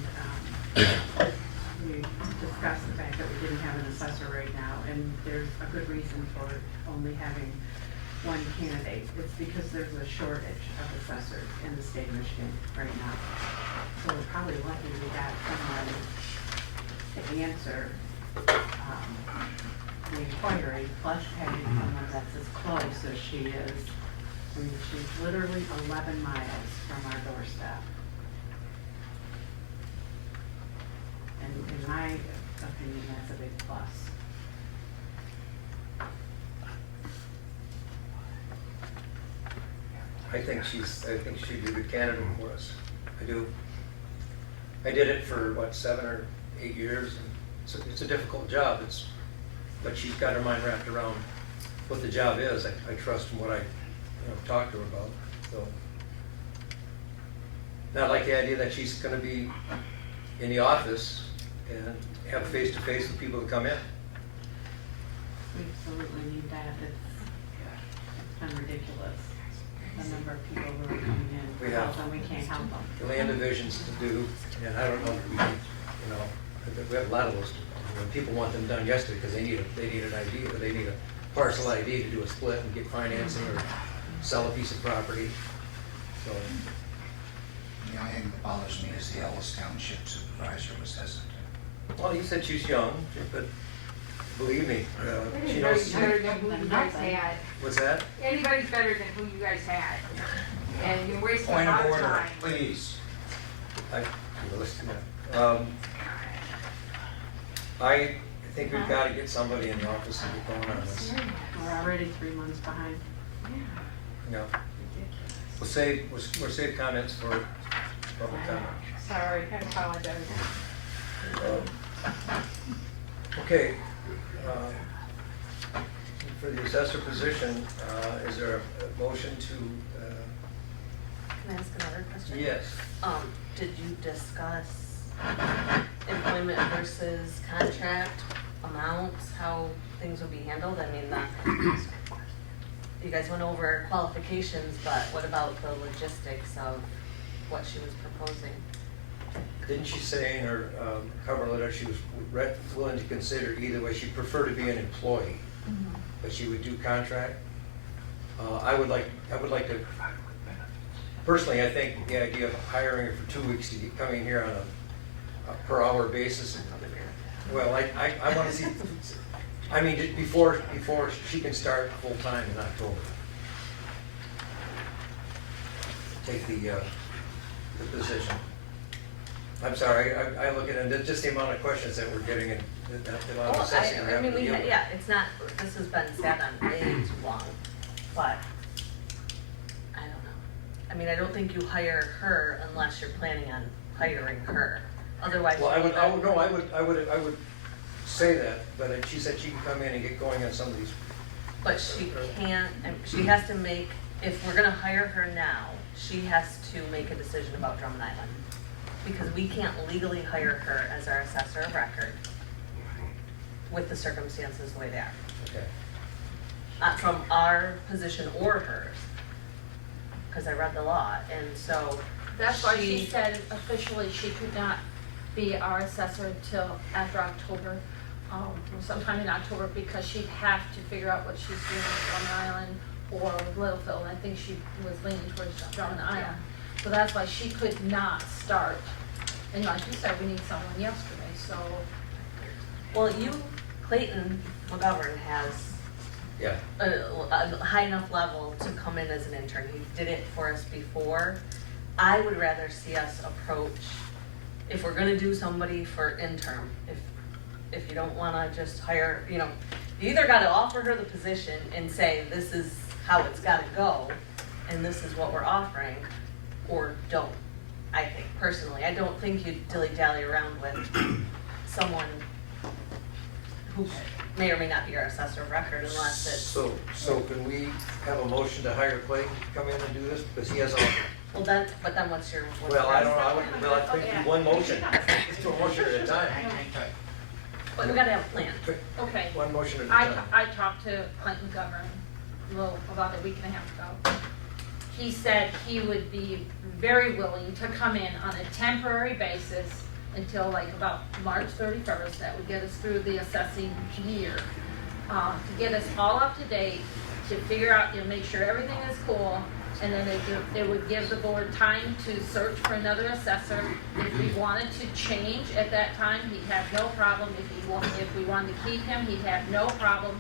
we discussed the fact that we didn't have an assessor right now, and there's a good reason for only having one candidate. It's because there's a shortage of assessors in the state of Michigan right now. So we're probably lucky we got someone to answer the inquiry, plus having someone that's as close as she is She's literally 11 miles from our doorstep. And in my opinion, that's a big plus. I think she'd be a good candidate for us. I do. I did it for, what, 7 or 8 years, and it's a difficult job, but she's got her mind wrapped around what the job is. I trust in what I, talked to her about, so. And I like the idea that she's gonna be in the office and have face-to-face with people that come in. We absolutely need that. It's been ridiculous, the number of people who are coming in, We have and we can't help them. the land divisions to do, and I don't know if we have a lot of those. People want them done yesterday because they need an ID, or they need a parcel ID to do a split and get financing or sell a piece of property, so. The only thing that bothers me is the Ellis Township supervisor was hesitant. Well, you said she's young, but believe me, she knows. Anybody's better than who you guys had. What's that? Anybody's better than who you guys had. And you're wasting a Point lot of of order, time. please. I think we've got to get somebody in the office and get going on this. We're already 3 months behind. Yeah. We'll save comments for public comment. Sorry, I apologize. Okay. For the assessor position, is there a motion to, Can I ask another question? yes. Did you discuss employment versus contract amounts, how things would be handled? I mean, you guys went over qualifications, but what about the logistics of what she was proposing? Didn't she say in her cover letter she was willing to consider either way? She'd prefer to be an employee, but she would do contract. I would like to, personally, I think the idea of hiring her for 2 weeks to get coming here on a per hour basis. Well, I want to see, I mean, just before she can start full time in October. Take the position. I'm sorry, I look at it, just the amount of questions that we're getting and the amount of assessing we're having to deal with. It's not, this has been sat on way too long, but I don't know. I mean, I don't think you hire her unless you're planning on hiring her. Otherwise. Well, I would say that, but she said she can come in and get going on some of these. But she can't, and she has to make, if we're gonna hire her now, she has to make a decision about Drummond Island. Because we can't legally hire her as our assessor of record with the circumstances the way they are. Okay. Not from our position or hers, because I read the law, and so. That's why she said officially she could not be our assessor until after October, sometime in October, because she'd have to figure out what she's doing with Drummond Island or with Littlefield, and I think she was leaning towards Drummond Island. So that's why she could not start. And like you said, we need someone yesterday, so. Well, Clayton McGovern has Yeah. a high enough level to come in as an intern. He did it for us before. I would rather see us approach, if we're gonna do somebody for interim, if you don't wanna just hire, you either gotta offer her the position and say, this is how it's gotta go, and this is what we're offering, or don't. I think, personally, I don't think you dilly-dally around with someone who may or may not be our assessor of record unless it's. So can we have a motion to hire Clayton to come in and do this, because he has all. Well, but then what's your? Well, I don't know, I think do one motion, let's do a motion at a time. But we gotta have a plan. Okay. One motion at a time. I talked to Clinton McGovern about a week and a half ago. He said he would be very willing to come in on a temporary basis until like about March 31st. That would get us through the assessing year, to get us all up to date, to figure out, make sure everything is cool, and then it would give the board time to search for another assessor. If we wanted to change at that time, he'd have no problem. If we wanted to keep him, he'd have no problem.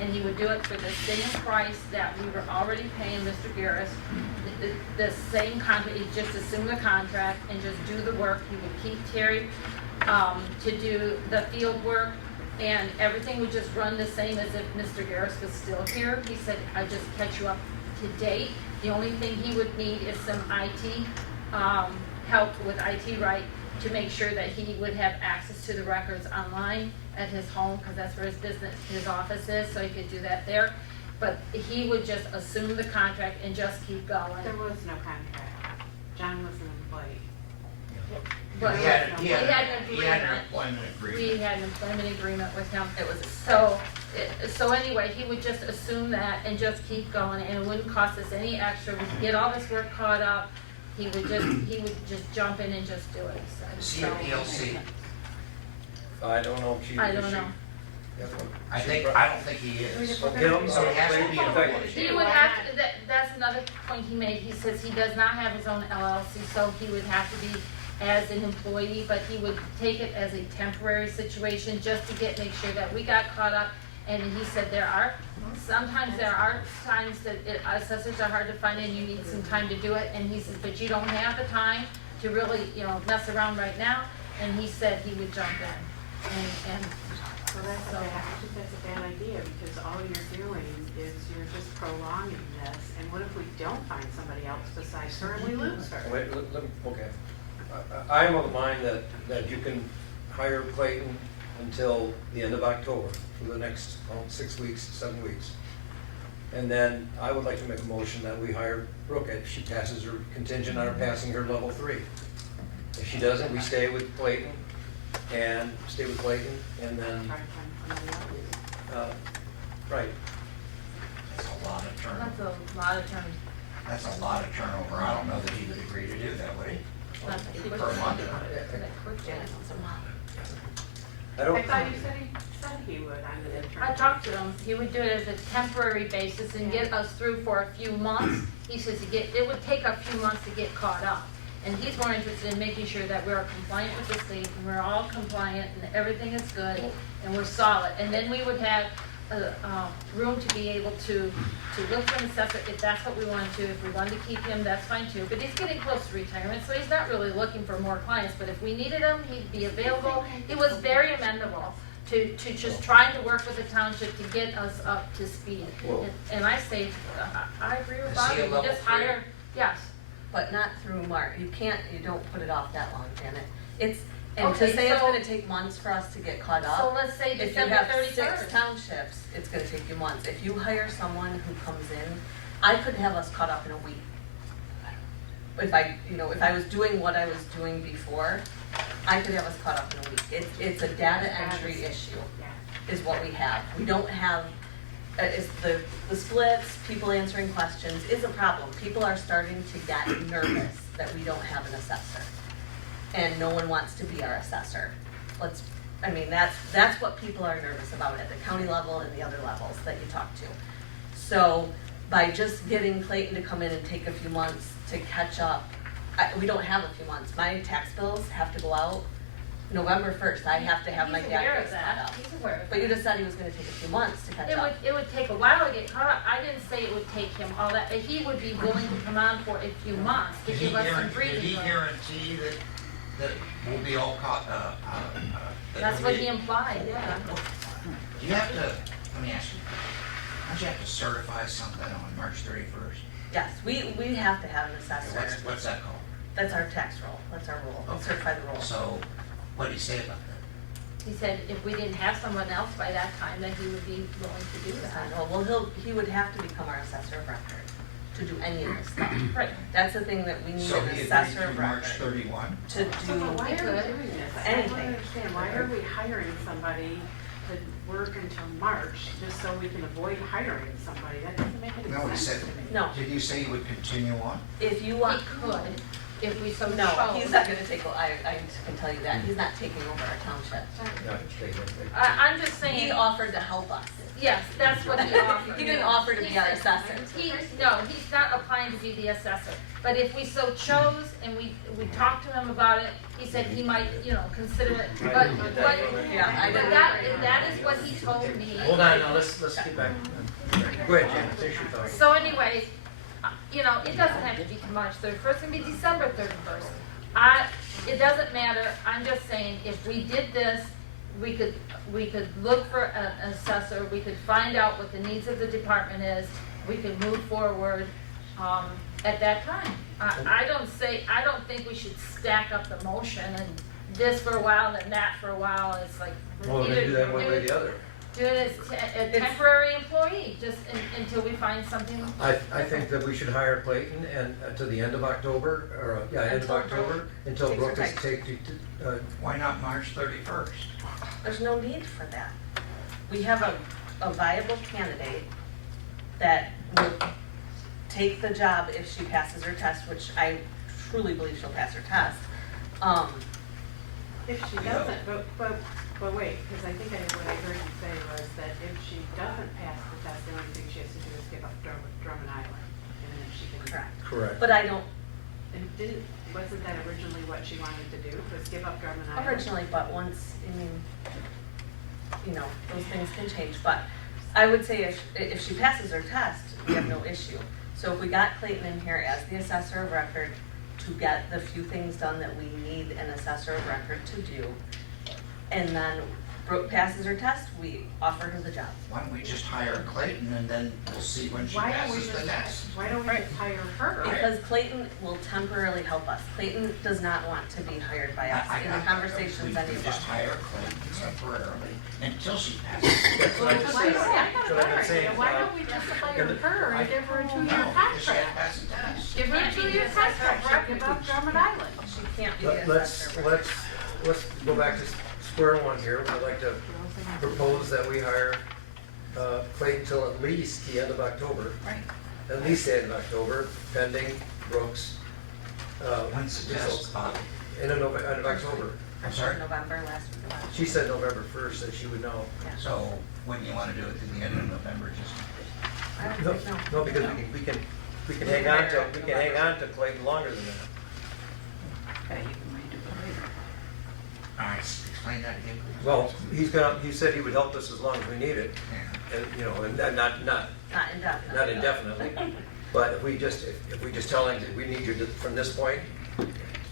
And he would do it for the same price that we were already paying Mr. Garris. The same contract, he'd just assume the contract and just do the work. He would keep Terry to do the field work, and everything would just run the same as if Mr. Garris was still here. He said, I just catch you up to date. The only thing he would need is some IT, help with IT, right, to make sure that he would have access to the records online at his home, because that's where his office is, so he could do that there. But he would just assume the contract and just keep going. There was no contract. John was an employee. But He had an we had an employment agreement. We had an employment agreement with him. It was So anyway, he would just assume that and just keep going, and it wouldn't cost us any extra. We could get all this work caught up. He would just jump in and just do it. Is he a PLC? I don't know if she. I don't know. I don't think he is. Well, get him, So he has to be an employee. He would have to, that's another point he made. He says he does not have his own LLC, so he would have to be as an employee, but he would take it as a temporary situation just to make sure that we got caught up. And he said sometimes there are times that assessors are hard to find and you need some time to do it. And he says, but you don't have the time to really, mess around right now. And he said he would jump in. And Well, I think that's a bad idea, because all you're doing is you're just prolonging this, and what if we don't find somebody else besides her and we lose her? Wait, okay. I am of the mind that you can hire Clayton until the end of October, for the next 6 weeks, 7 weeks. And then I would like to make a motion that we hire Brooke if she passes her contingent on her passing her level 3. If she doesn't, we stay with Clayton, and then, right. That's a lot of turnover. that's a lot of times. That's a lot of turnover. I don't know that he would agree to do that, would he? Per month. I don't. I thought you said he would on the interim. I talked to him, he would do it as a temporary basis and get us through for a few months. He says it would take a few months to get caught up. And he's more interested in making sure that we're compliant with the state, and we're all compliant, and everything is good, and we're solid. And then we would have room to be able to look for an assessor if that's what we wanted to. If we wanted to keep him, that's fine too. But he's getting close to retirement, so he's not really looking for more clients. But if we needed him, he'd be available. He was very amenable to just trying to work with the township to get us up to speed. And I say, I agree with Is Bobby, he a we level just 3? hire, yes. But not through March. You don't put it off that long, Janet. And Okay, to say it's so- gonna take months for us to get caught up. So let's say If you December have 31st. 6 townships, it's gonna take you months. If you hire someone who comes in, I could have us caught up in a week. If I was doing what I was doing before, I could have us caught up in a week. It's a data entry issue, is what we have. We don't have, is the splits, people answering questions is a problem. People are starting to get nervous that we don't have an assessor. And no one wants to be our assessor. That's what people are nervous about at the county level and the other levels that you talk to. So by just getting Clayton to come in and take a few months to catch up, we don't have a few months. My tax bills have to go out November 1st. I have to have my He's aware tax of bills caught that. up. He's aware of But you that. just said he was gonna take a few months to catch up. It would take a while to get caught up. I didn't say it would take him all that, but he would be willing to come on for a few months to Did he give us some breathing guarantee, room. that we'll be all caught, That's what he implied, yeah. Do you have to, let me ask you, don't you have to certify something on March 31st? Yes, we have to have an assessor. What's that called? That's our tax roll. That's our rule. We Okay. certify the roll. So, what did he say about that? He said if we didn't have someone else by that time, that he would be willing to do that. Well, he would have to become our assessor of record to do any of this stuff. Right. That's the thing that we need So an he agreed assessor to of March record 31? to So but do. why are we Good. doing this? I Anything. don't understand, why are we hiring somebody to work until March, just so we can avoid hiring somebody? That doesn't make any No, he sense said, to me. No. did you say you would continue on? If you He want, could. if we so chose. No, he's not gonna take, I can tell you that, he's not taking over our township. I'm just He saying, offered to help us. yes, that's what he offered. He didn't offer to be our assessor. No, he's not applying to be the assessor, but if we so chose and we talked to him about it, he said he might, consider it, but Yeah, I didn't. that is what he told me. Hold on, now, let's get back. Go ahead, Jim, finish your thought. So anyway, it doesn't have to be March 31st, it can be December 31st. It doesn't matter, I'm just saying, if we did this, we could look for an assessor, we could find out what the needs of the department is, we could move forward, at that time. I don't think we should stack up the motion and this for a while and that for a while, it's like. Well, then do that one way or the other. Do it as a temporary employee, just until we find something. I think that we should hire Clayton and to the end of October, or, end of October, until Brooke is taken. Why not March 31st? There's no need for that. We have a viable candidate that will take the job if she passes her test, which I truly believe she'll pass her test. If she doesn't, but wait, because I think what I heard you say was that if she doesn't pass the test, the only thing she has to do is give up Drummond Island, and then she can. Correct. But I don't, And wasn't that originally what she wanted to do, was give up Drummond Island? originally, but once, those things can change, but I would say if she passes her test, we have no issue. So if we got Clayton in here as the assessor of record to get the few things done that we need an assessor of record to do, and then Brooke passes her test, we offer her the job. Why don't we just hire Clayton and then we'll see when she passes the test? Why don't we just hire her? Because Clayton will temporarily help us. Clayton does not want to be hired by us in the conversations We anymore. just hire Clayton temporarily until she passes. That's what I just Why said. don't, I got That's a what I've better been saying. idea, why don't we just hire her and give her a 2-year No, because she contract? hasn't passed the test. Give her a 2-year contract, give up Drummond Island. She can't be the Let's assessor. let's go back to square one here. I'd like to propose that we hire Clayton till at least the end of October. Right. At least the end of October, pending Brooks. When's the results. test, Bob? End of October. I'm sorry? November, last week of last She said November 1st that she would know. So when you want to do it to the end of November, just, I don't No, think so. no, because we can hang on to Clayton longer than that. all right, explain that again, please. Well, he said he would help us as long as we need it, Yeah. and not Not indefinitely. not indefinitely. But if we just tell him that we need you from this point,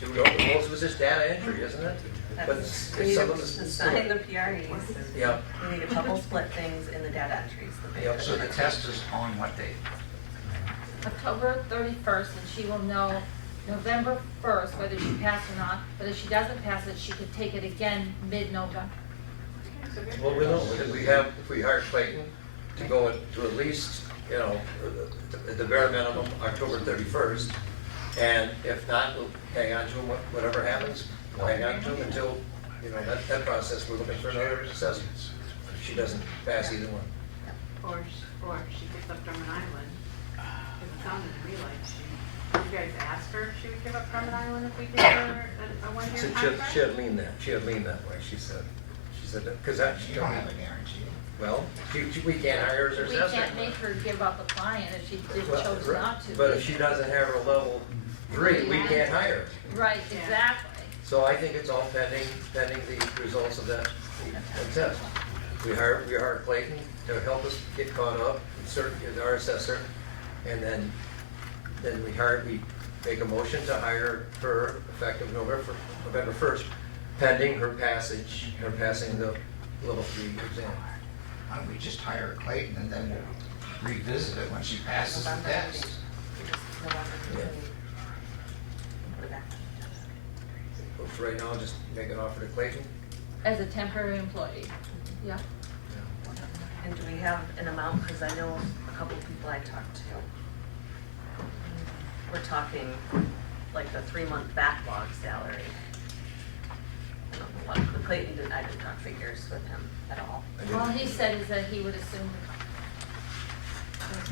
most of it's just data entry, isn't it? But That's, we need some to of it's. sign the PREs. Yeah. We need a couple split things in the data entries. Yep. So the test is on what date? October 31st, and she will know November 1st whether she passed or not, but if she doesn't pass it, she could take it again mid-November. Well, we know, if we hire Clayton to go to at least, at the bare minimum, October 31st, and if not, we'll hang on to him, whatever happens, we'll hang on to him until, that process, we're looking for another assessment. If she doesn't pass either one. Or she gives up Drummond Island. It sounded to me like you guys asked her if she would give up Drummond Island if we gave her a 1-year She contract? had leaned that way, she said, because that, You don't have a guarantee. well, we can't hire her as We assessor. can't make her give up a client if she Well, chose not to. But if she doesn't have her level 3, we can't hire her. Right, Yeah. exactly. So I think it's all pending the results of that test. We hire Clayton to help us get caught up, as our assessor, and then we make a motion to hire her effective November 1st, pending her passing the level 3 exam. Why don't we just hire Clayton and then we'll revisit it when she passes the November, test? Yeah. Put it back. For right now, just make an offer to Clayton. As a temporary employee, yeah. And do we have an amount, because I know a couple of people I talked to, we're talking like the 3-month backlog salary. I don't know what, Clayton I didn't talk figures with him at all. All he said is that he would assume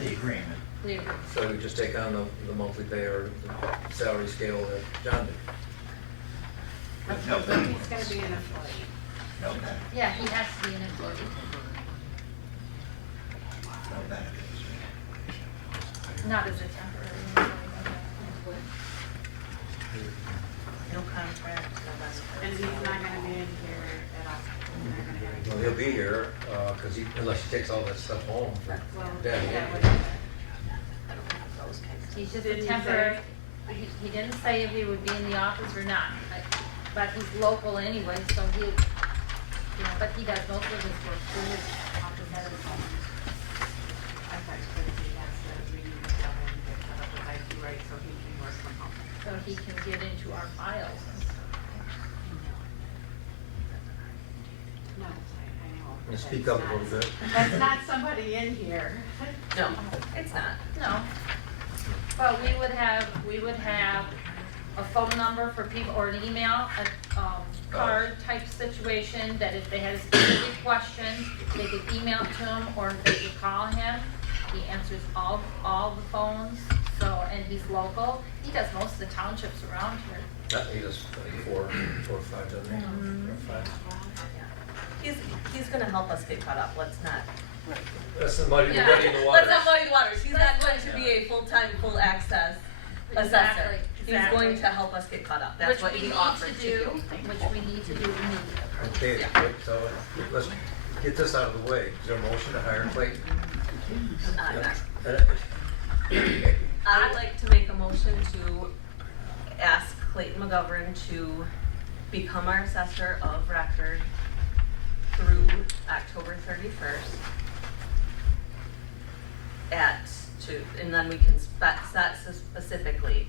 The agreement. the monthly agreement. So we just take on the monthly pay or the salary scale that John did. No He's benefits. gonna be an employee. No benefits. Yeah, he has to be an employee. No benefits. Not as a temporary employee. No contract, no benefits. And he's not gonna be in here at all. He's not gonna have. Well, he'll be here, cause unless he takes all that stuff home for Well, Deb. that would- I don't think those kinds of. He's just Did a he temporary, he didn't say if he would be in the office or not, but he's local anyway, so he, you know, but he does most of his work through his office at his home. I thought you said he has to, we need to tell him to get set up with IT rights so he can work from home. So he can get into our files and stuff. No, I know. And speak That's up a little not- bit. That's not somebody in here. No, it's not. No, but we would have a phone number for people, or an email, a card type situation, that if they had a specific question, they could email it to him, or they could call him. He answers all the phones, so, and he's local, he does most of the townships around here. He does like four or five, doesn't he? Mhm. 4 or 5. Yeah. He's gonna help us get caught up, let's not. That's the muddy, Yeah. muddy in the water. Let's not muddy the waters, he's not Let's going not- to be a full-time, full access assessor. Exactly, He's exactly. going to help us get caught up, that's Which what we he need offered to do, which we need to do immediately. Okay, Yeah. good, so let's get this out of the way. Is there a motion to hire Clayton? I'd like to make a motion to ask Clayton McGovern to become our assessor of record through October 31st. And then we can set specifically,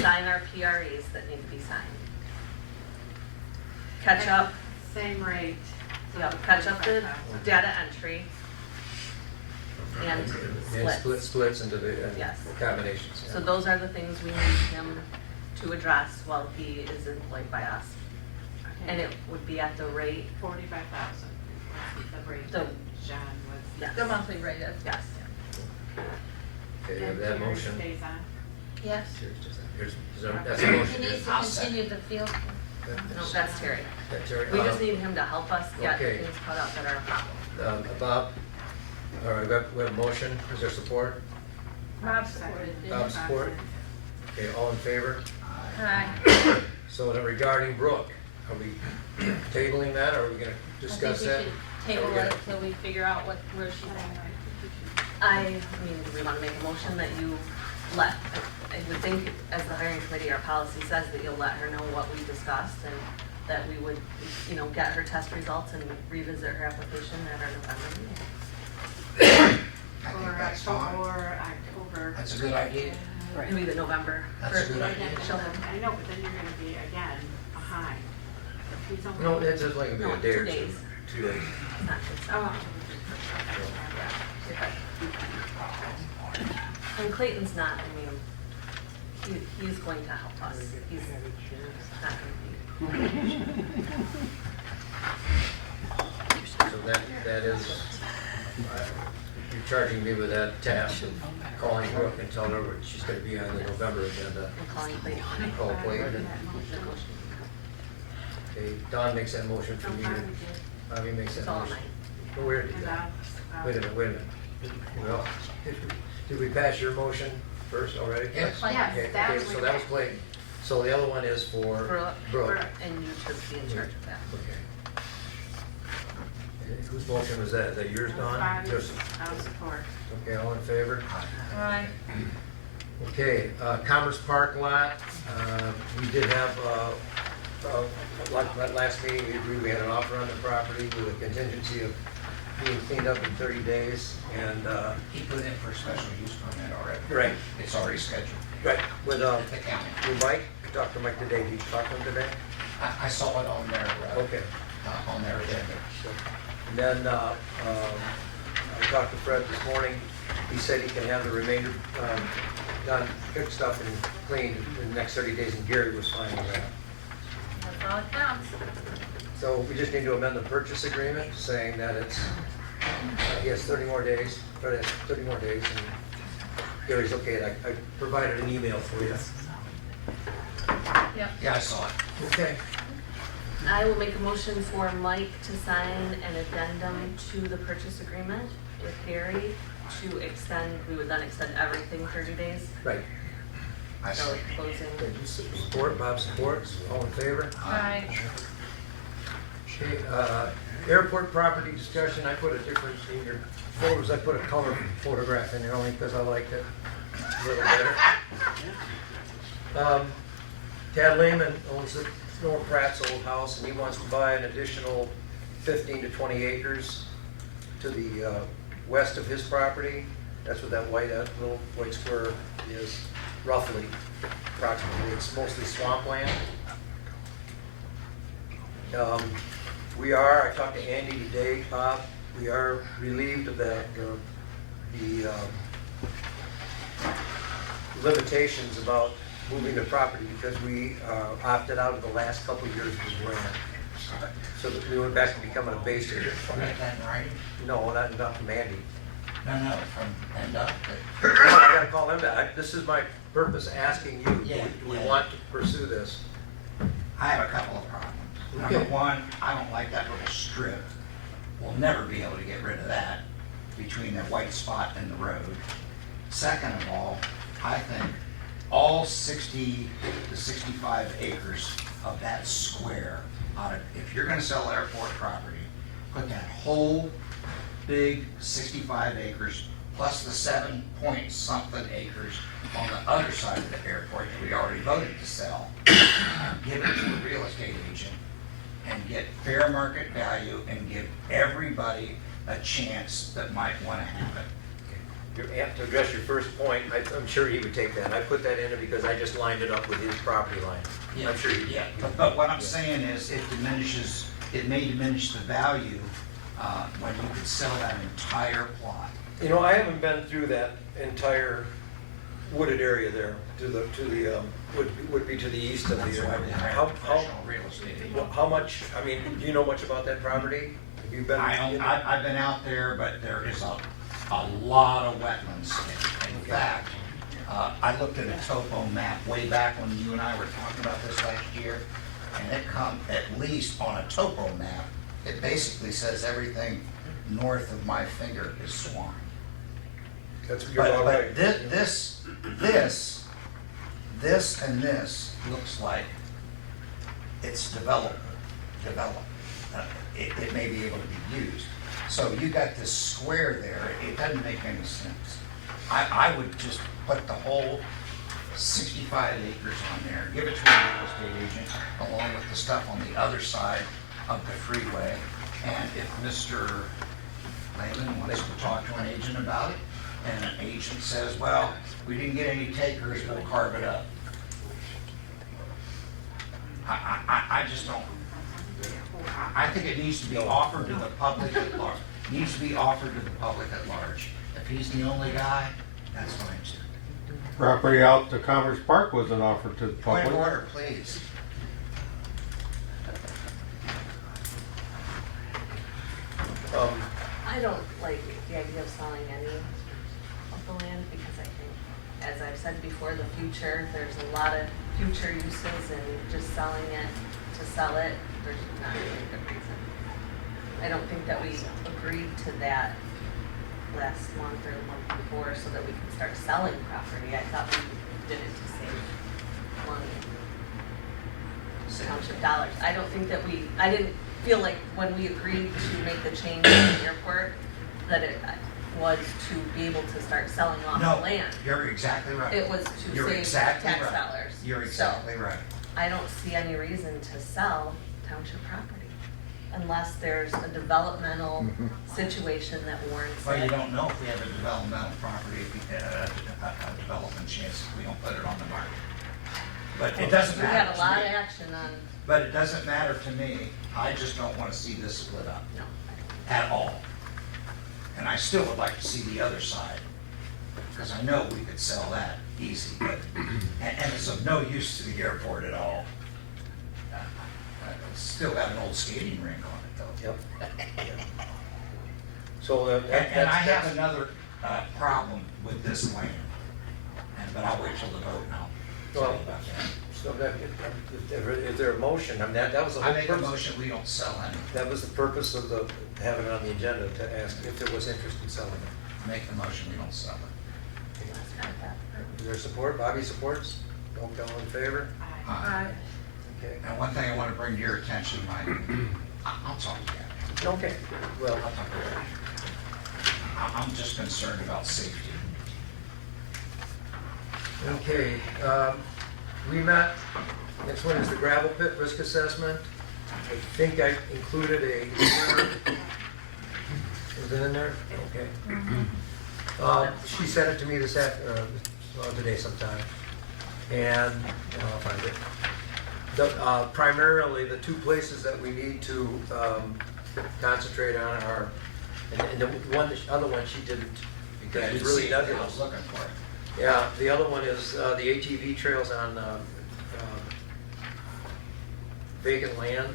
sign our PREs that need to be signed. Catch up, Same rate. catch up the data entry and And splits into the Yes. combinations. yeah. So those are the things we need him to address while he is employed by us. And it would be at the rate, 45,000, the rate The- that John was. yes, The monthly rate is. yes. Okay, you have And that Terry motion. stays on. Yes. That's a He motion. needs to I'll second. continue the field. No, that's Terry. Okay, Terry, We just need him to help us get okay. things caught up that are a problem. Bob, all right, we have a motion. Is there support? Bob supported. Bob support? Okay, all in favor? Hi. So then regarding Brooke, are we tabling that, or are we gonna discuss that? I think we should table Okay. it till we figure out where she's at. I mean, do we wanna make a motion that you I would think as the hiring committee, our policy says that you'll let her know what we discussed and that we would, get her test results and revisit her application at our November meeting. I think Or that's fine. October. That's a good idea. Maybe the November. That's a good idea. She'll have, I know, but then you're gonna be again behind. If he's only- No, it's just like No, a day or 2 two. days. 2 days. not just. Oh. And Clayton's not, he's going to help us. He's not gonna be. So that is, you're charging me with that task of calling Brooke and telling her what she's gonna be on the November agenda. I'm calling Clayton. Call Clayton. Okay, Don makes that motion for me, Bobby makes that It's all motion. night. Oh, where did that? Wait a minute. Well, did we pass your motion first already? Yes. Yes, Okay, that okay, was so that was Clayton. So the other one is for Brooke. And you should be in charge of that. Okay. Whose motion was that? Is that yours, Don? Bobby's, Yours. I'll support. Okay, all in favor? Alright. Okay, Commerce Park lot, we did have, like last meeting, we agreed we had an offer on the property with a contingency of being cleaned up in 30 days, and, He put in for a special use permit already. right, It's already scheduled right, with, at the county. Mike, we talked to Mike today, did you talk to him today? I saw it on their, Okay. on their agenda. And then, I talked to Fred this morning, he said he can have the remainder, done, fixed up and cleaned in the next 30 days, and Gary was fine with that. That's all it counts. So we just need to amend the purchase agreement, saying that it's, he has 30 more days, 30 more days, and Gary's okay, I provided an email for you. Yep. Yeah, I saw it. Okay. I will make a motion for Mike to sign an addendum to the purchase agreement with Gary to extend, we would then extend everything 30 days. Right. I So see. closing. Support, Bob supports, all in favor? Aye. Okay, airport property discussion, I put a different, in your folders, I put a color photograph in there only because I liked it a little better. Tad Lehman owns Norm Pratt's old house, and he wants to buy an additional 15 to 20 acres to the west of his property. That's what that little white square is, roughly, approximately. It's mostly swampland. I talked to Andy today, Bob, we are relieved of the limitations about moving the property because we opted out of the last couple of years of the grant. So that we went back to becoming a base area. Right? No, not from Andy. No, from PennDOT. I gotta call him back. This is my purpose, asking you, Yeah, do we yeah. want to pursue this? I have a couple of problems. Number Okay. one, I don't like that little strip. We'll never be able to get rid of that between that white spot and the road. Second of all, I think all 60 to 65 acres of that square, if you're gonna sell airport property, put that whole big 65 acres plus the 7-point-something acres on the other side of the airport that we already voted to sell, and give it to the real estate agent and get fair market value and give everybody a chance that might want to have it. To address your first point, I'm sure he would take that. I put that in there because I just lined it up with his property line. I'm sure he. Yeah, but what I'm saying is it may diminish the value when you could sell that entire plot. You know, I haven't been through that entire wooded area there, would be to the east of That's the. why we hire a professional real estate agent. How much, I mean, do you know much about that property? Have you been? I've been out there, but there is a lot of wetlands. In fact, I looked at a topo map way back when you and I were talking about this last year, and it come, at least on a topo map, it basically says everything north of my finger is swamp. That's, you're all right. But this and this looks like it's developed. It may be able to be used. So you got this square there, it doesn't make any sense. I would just put the whole 65 acres on there, give it to a real estate agent, along with the stuff on the other side of the freeway. And if Mr. Lehman wants to talk to an agent about it, and an agent says, well, we didn't get any takers, we'll carve it up. I just don't, I think it needs to be offered to the public at large. Needs to be offered to the public at large. If he's the only guy, that's fine too. Property out to Commerce Park wasn't offered to the Point public. of order, please. I don't like the idea of selling any of the land because I think, as I've said before, the future, there's a lot of future uses and just selling it to sell it, there's not really a good reason. I don't think that we agreed to that last month or the month before so that we can start selling property. I thought we did it to save money. Township dollars. I don't think that I didn't feel like when we agreed to make the change in the airport, that it was to be able to start selling off No, the land. you're exactly right. It was to You're save exactly tax right. dollars. You're So, exactly right. I don't see any reason to sell township property unless there's a developmental situation that warrants Well, you it. don't know if we have a developmental property, a development chance if we don't put it on the market. But it doesn't We matter got a to lot of me. action on, But it doesn't matter to me. I just don't want to see this split up no. at all. And I still would like to see the other side, because I know we could sell that easy, but, and it's of no use to the airport at all. It's still got an old skating rink on it though. Yep. So And I have that's, another problem with this land. but I'll wait till the vote and I'll tell Well, you about that. so that, is there a motion? I mean, that was the I whole make a purpose. motion, we don't sell any. That was the purpose of the, having it on the agenda, to ask if there was interest in selling it. Make the motion, we don't sell it. Is there support? Bobby supports? Don't go in favor? Okay. And one thing I want to bring to your attention, Mike, I'll talk to you. Okay, well, I'll talk to you. I'm just concerned about safety. okay, we met, next one is the gravel pit risk assessment. I think I included a, was it in there? Okay. She sent it to me today sometime, and I'll find it. Primarily, the two places that we need to concentrate on are, and the other one she didn't, because it's really I nebulous. was looking for it. Yeah, the other one is the ATV trails on vacant land.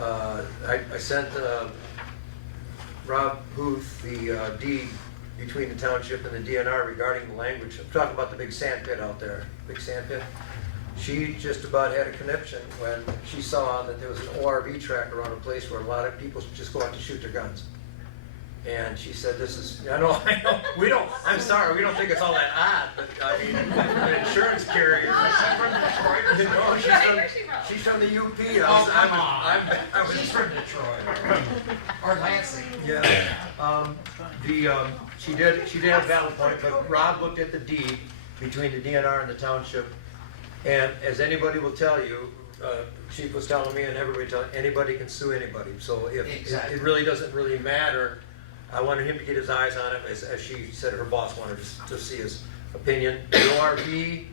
I sent Rob Huth the deed between the township and the DNR regarding the language. I'm talking about the big sand pit out there, big sand pit. She just about had a conniption when she saw that there was an ORV track around a place where a lot of people just go out to shoot their guns. And she said, this is, I know, we don't, I'm sorry, we don't think it's all that odd, but I mean, an insurance carrier. No, she's from the UP. She's from Detroit. Or Lansing. Yeah. She did have a valid point, but Rob looked at the deed between the DNR and the township. And as anybody will tell you, Chief was telling me and everybody telling, anybody can sue anybody. So if Exactly. it really doesn't really matter, I wanted him to get his eyes on it, as she said her boss wanted to see his opinion. The ORV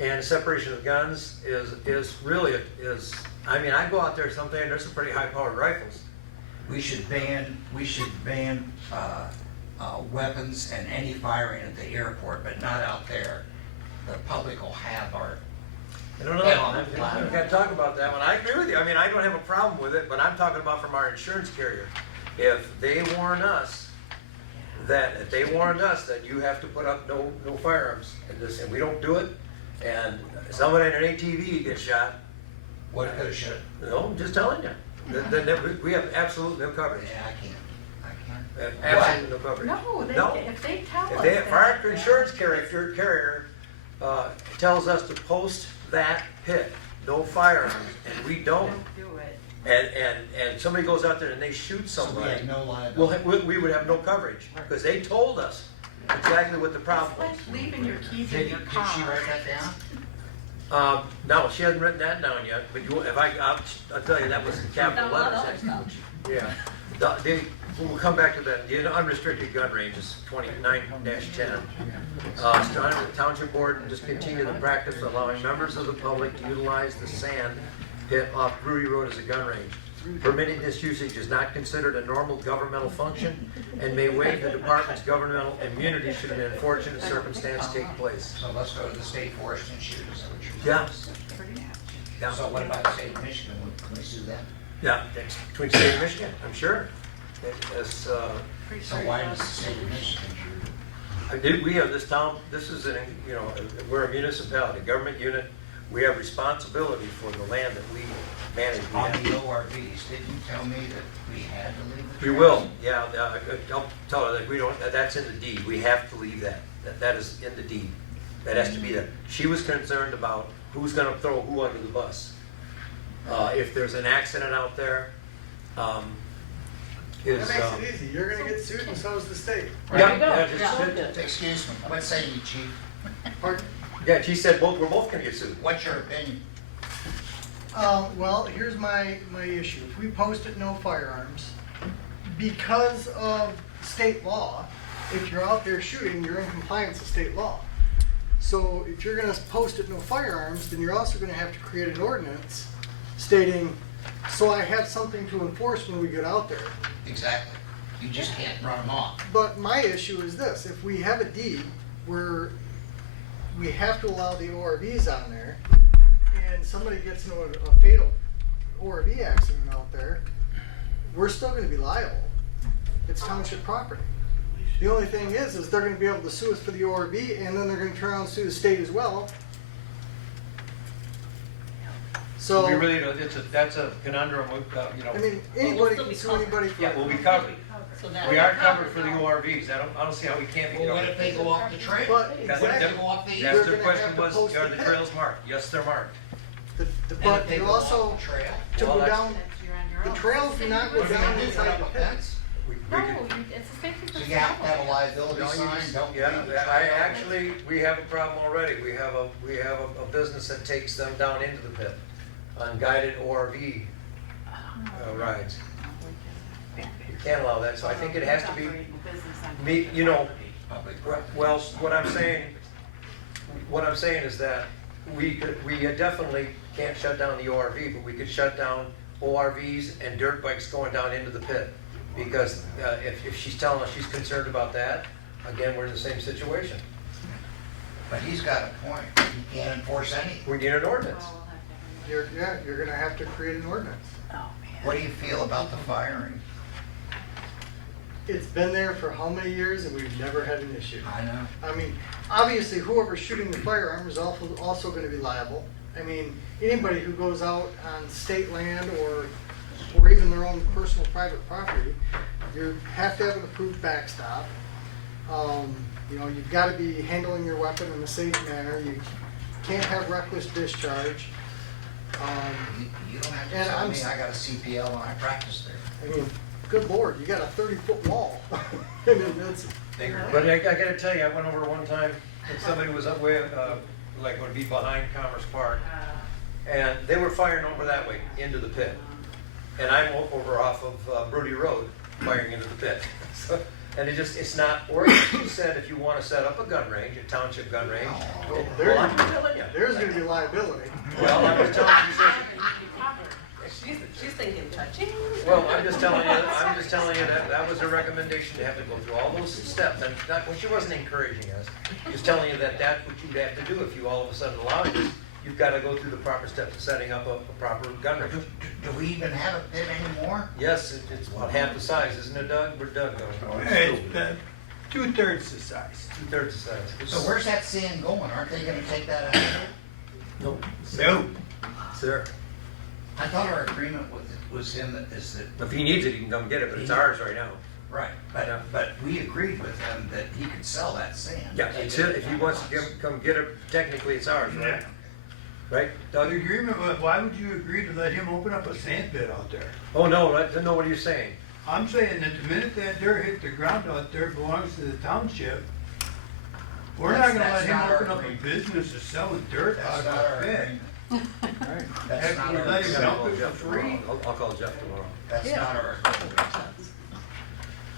and separation of guns is really, I mean, I go out there someday and there's some pretty high powered rifles. We should ban weapons and any firing at the airport, but not out there. The public will have our. I don't know, I've got to talk about that one. I agree with you. I mean, I don't have a problem with it, but I'm talking about from our insurance carrier. If they warn us that you have to put up no firearms, and we don't do it, and somebody in an ATV gets shot. What could should? No, I'm just telling you. Then we have absolutely no coverage. Yeah, I can't. We have absolutely no coverage. No, if they tell us. If our insurance carrier tells us to post that pit, no firearms, and we don't, do it. and somebody goes out there and they shoot somebody, So we have no liability. we would have no coverage, because they told us exactly what the problem It's was. like leaving your keys Did in your did car. she write that down? No, she hasn't written that down yet, but I'll tell you, that was in capital Done a lot of letters. other stuff. Yeah. We'll come back to that. The unrestricted gun range is 29-10. The Township Board discontinue the practice of allowing members of the public to utilize the sand pit off Brewery Road as a gun range. Permitting this usage is not considered a normal governmental function and may waive the department's governmental immunity should an unfortunate circumstance take place. So let's go to the state forest and shoot, is that what you're saying? Yeah. So what about the state of Michigan, can we sue them? Yeah, it's between state and Michigan, I'm sure. So why does the state of Michigan? We have this town, this is we're a municipality, government unit. We have responsibility for the land that we manage. On the ORVs, didn't you tell me that we had to leave the We trails? will, yeah, I'll tell her that we don't, that's in the deed, we have to leave that, that is in the deed. That has to be there. She was concerned about who's gonna throw who under the bus. If there's an accident out there, That makes it easy. You're gonna get sued and so is the state. Excuse me, what say you, chief? Pardon? Yeah, she said we're both gonna get sued. What's your opinion? Well, here's my issue. If we post it no firearms, because of state law, if you're out there shooting, you're in compliance with state law. So if you're gonna post it no firearms, then you're also gonna have to create an ordinance stating, so I have something to enforce when we get out there. Exactly. You just can't run them off. But my issue is this, if we have a deed where we have to allow the ORVs on there, and somebody gets into a fatal ORV accident out there, we're still gonna be liable. It's township property. The only thing is they're gonna be able to sue us for the ORV, and then they're gonna turn around and sue the state as well. So, We really don't, that's a conundrum, you know. I mean, we'll anybody still can be sue covered. anybody for. Yeah, we'll be covered. So that. We are covered for the ORVs. I don't see how we can't be Well, what if covered. they go off the trail? But That's What if exactly, they go off the That's You're the gonna question have to was, post are the the pit. trails marked? Yes, they're marked. but And if they you go off also, the trail? to Well, go that's- down, You're on your the own. trails do not go What if down they do, put inside up the a pit. fence? No, it's a safety So for you have to have a travel. liability No, you sign, just- don't. Yeah, leave the I trail. actually, we have a problem already. We have a business that takes them down into the pit on guided ORV rides. You can't allow that, so I think it has to be, me, you know, Public property. well, what I'm saying is that we definitely can't shut down the ORV, but we could shut down ORVs and dirt bikes going down into the pit. Because if she's telling us she's concerned about that, again, we're in the same situation. But he's got a point, he can't enforce anything. We need an ordinance. You're gonna have to create an ordinance. What do you feel about the firing? It's been there for how many years and we've never had an issue. I know. I mean, obviously whoever's shooting the firearm is also gonna be liable. I mean, anybody who goes out on state land or even their own personal private property, you have to have an approved backstop. You know, you've gotta be handling your weapon in a safe manner. You can't have reckless discharge. You don't have to And tell I'm me, s- I got a CPL and I practice there. I mean, good lord, you got a 30-foot wall. I mean, that's, But I gotta tell you, I went over one time, and somebody was up way, like would be behind Commerce Park, and they were firing over that way, into the pit. And I'm over off of Brody Road, firing into the pit. So, and it's not working. She said if you wanna set up a gun range, a township gun range, well, I'm telling you. there's gonna be liability. Well, I was telling you, she said, She's thinking touching. well, I'm just telling you that that was her recommendation, to have to go through all those steps. And not, well, she wasn't encouraging us, just telling you that that's what you'd have to do if you all of a sudden allow this. You've gotta go through the proper steps of setting up a proper gun range. Do we even have a pit anymore? Yes, it's about half the size, isn't it, Doug? We're Doug, though. It's 2/3 the size. 2/3 the size. So where's that sand going? Aren't they gonna take that out of there? Nope. Nope. It's there. I thought our agreement was him that is that, If he needs it, he can come get it, but it's ours right now. right, but we agreed with him that he could sell that sand. Yeah, it's it. If he wants to come get it, technically it's ours, right? Right, The Doug? agreement was, why would you agree to let him open up a sand pit out there? Oh, no, I don't know what you're saying. I'm saying that the minute that dirt hit the ground out there belongs to the township, we're not gonna let That's him not our open up a agreement. business of selling dirt out That's of not our a pit. agreement. That's Heck, not we our let him agreement. dump it for free. I'll call Jeff tomorrow. That's Yeah. not our agreement.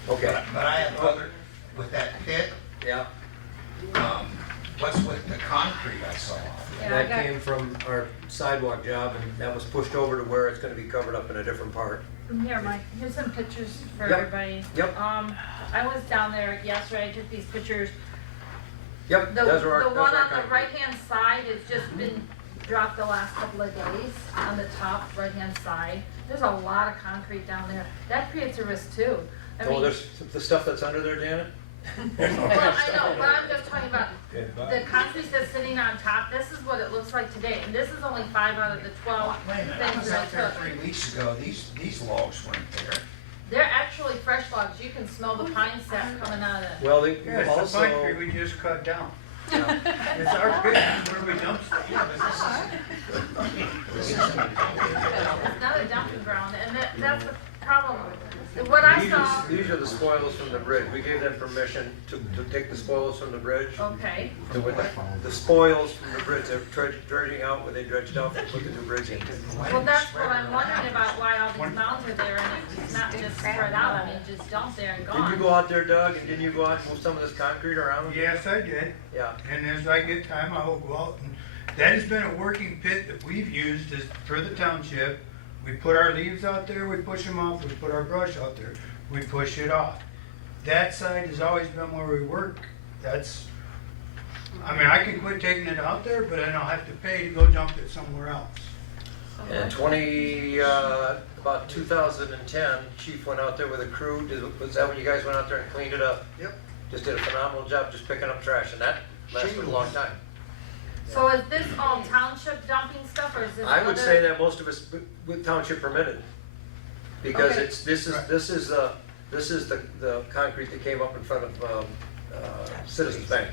Okay, But I have other, with that pit, yeah. what's with the concrete I saw? Yeah, I That got- came from our sidewalk job, and that was pushed over to where it's gonna be covered up in a different part. Here, Mike, here's some pictures for Yep. everybody. Yep. I was down there yesterday, I took these pictures. Yep, The those are our. the those one are our on the concrete. right-hand side has just been dropped the last couple of days on the top right-hand side. There's a lot of concrete down there. That creates a risk too. I Oh, mean, there's the stuff that's under there, Janet? well, I know, but I'm just talking about the concrete that's sitting on top. This is what it looks like today, and this is only 5 out of the 12 Wait a minute, I things was that out there I took. 3 weeks ago, these logs weren't there. They're actually fresh logs. You can smell the pine sap coming out of it. Well, they Yeah, it's also. the pine tree we just cut down. It's our pit, it's where we dump stuff. It's not a dumping ground, and that's the problem. What I saw, These are the spoils from the bridge. We gave them permission to take the spoils from the bridge. okay, The spoils from the bridge, they're dredging out where they dredged out, they put the new bridge in. well, that's what I'm wondering about, why all these mounds are there, and it's not just spread out, I mean, just dumped there and Didn't you gone. go out there, Doug, and didn't you go out and move some of this concrete around? Yes, I did. Yeah. And as I get time, I will go out and, that has been a working pit that we've used as, for the township. We put our leaves out there, we push them off, we put our brush out there, we push it off. That side has always been where we work. That's, I mean, I can quit taking it out there, but then I'll have to pay to go dump it somewhere else. And about about 2010, Chief went out there with a crew. Was that when you guys went out there and cleaned it up? Yep. Just did a phenomenal job just picking up trash, and that lasted a long time. So is this all township dumping stuff, or is this I would other- say that most of it's with township permitted. Because Okay. this is the concrete that came up in front of Citizens Bank.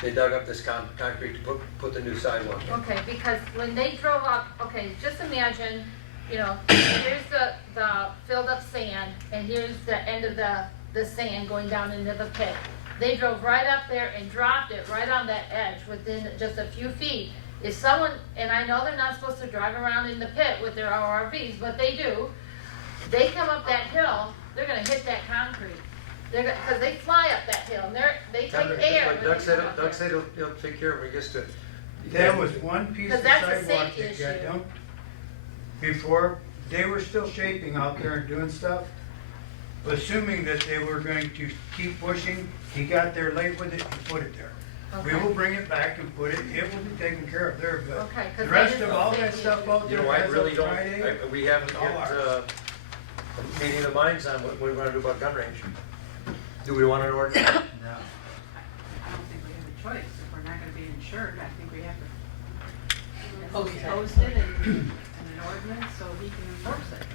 They dug up this concrete to put the new sidewalk in. Okay, because when they drove up, okay, just imagine, you know, here's the filled up sand, and here's the end of the sand going down into the pit. They drove right up there and dropped it right on that edge within just a few feet. If someone, and I know they're not supposed to drive around in the pit with their ORVs, but they do, they come up that hill, they're gonna hit that concrete. Because they fly up that hill, and they take air. Like when Doug they said, come up Doug there. said he'll take care of it when he gets to. There was one piece of 'Cause that's a sidewalk safety that got issue. dumped before, they were still shaping out there and doing stuff. Assuming that they were going to keep pushing, he got there late with it and put it there. We Okay. will bring it back and put it, it will be taken care of there, but Okay, 'cause the rest that is of all a that safety stuff out You there know, I as really of don't, Friday. we haven't all yet, ours. a meeting of the minds on what we're gonna do about gun range. Do we want an ordinance? I don't think we have a choice. If we're not gonna be insured, I think we have to post it and an ordinance so he can enforce it.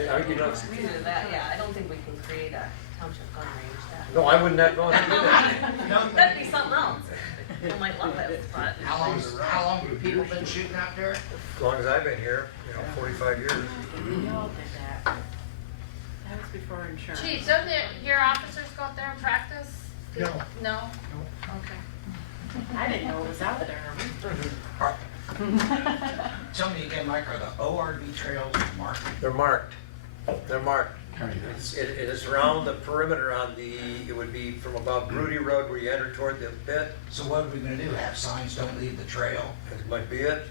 You know, We can do that, yeah, I don't think we can create a township gun range that. no, I wouldn't have gone to do that. That'd be something else. People might love that spot. How long have people been shooting out there? As long as I've been here, 45 years. We all did that. That was before insurance. Chief, don't your officers go out there and practice? No. No? Okay. I didn't know it was out there. Tell me again, Mike, are the ORV trails marked? They're marked. They're marked. It is around the perimeter on it would be from about Rudy Road where you enter toward the pit. So what are we gonna do, have signs don't leave the trail? That might be it.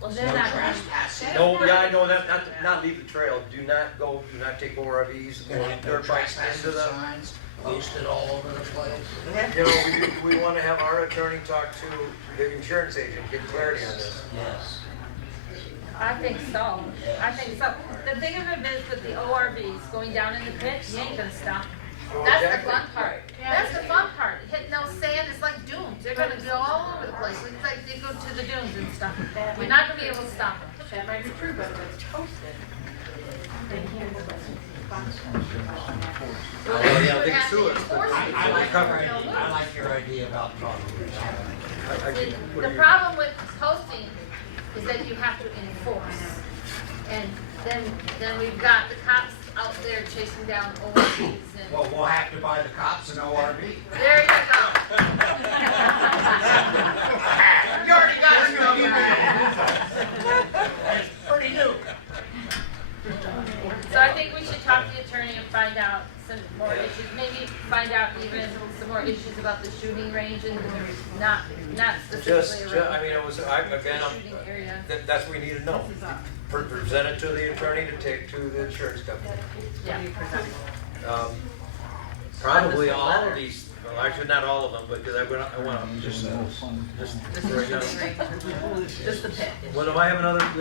Well, No they're not. trespassing? No, yeah, I know that, not leave the trail. Do not take ORVs Gonna or have no dirt bikes into trespassing the. signs posted all over the place? You know, we want to have our attorney talk to the insurance agent, get clarity on this. Yes. I think so. I think so. The thing of it is with the ORVs going down in the pit, you ain't gonna stop. That's the Exactly. fun part. That's the fun part. Hitting those sand is like dunes. They're gonna go all over the place. It's like they go to the dunes and stuff. We're not gonna be able to stop them. That might be true, but if it's posted, they can't. Well, Yeah, they they would can have sue to us, but enforce it. I like your idea about talking. See, the problem with posting is that you have to enforce. And then we've got the cops out there chasing down ORVs and. Well, we'll have to buy the cops an ORV. There you go. You already got it. That's pretty new. So I think we should talk to the attorney and find out some more issues, maybe find out even some more issues about the shooting range and not specifically around. I mean, it was, the again, shooting area. that's what we need to know. Present it to the attorney to take to the insurance company. Yeah. Probably all of these, well, actually not all of them, but because I want to just bring up. Just the pit. Well, we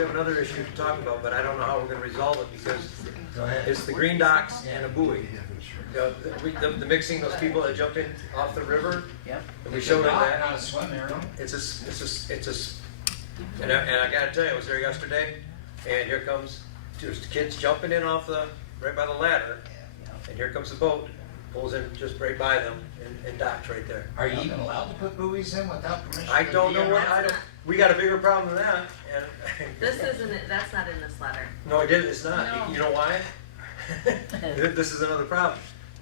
have another issue to talk about, but I don't know how we're gonna resolve it because Go ahead. it's the green docks and a buoy. The mixing, those people that jumped in off the river. Yep. And we showed them that. Not a swim area. And I gotta tell you, I was there yesterday, and here comes, just kids jumping in right by the ladder, and here comes the boat, pulls in just right by them, and docks right there. Are you even allowed to put buoys in without permission? I from don't know DNR? we got a bigger problem than that, and. This isn't, that's not in this letter. No, it's not. No. You know why? This is another problem.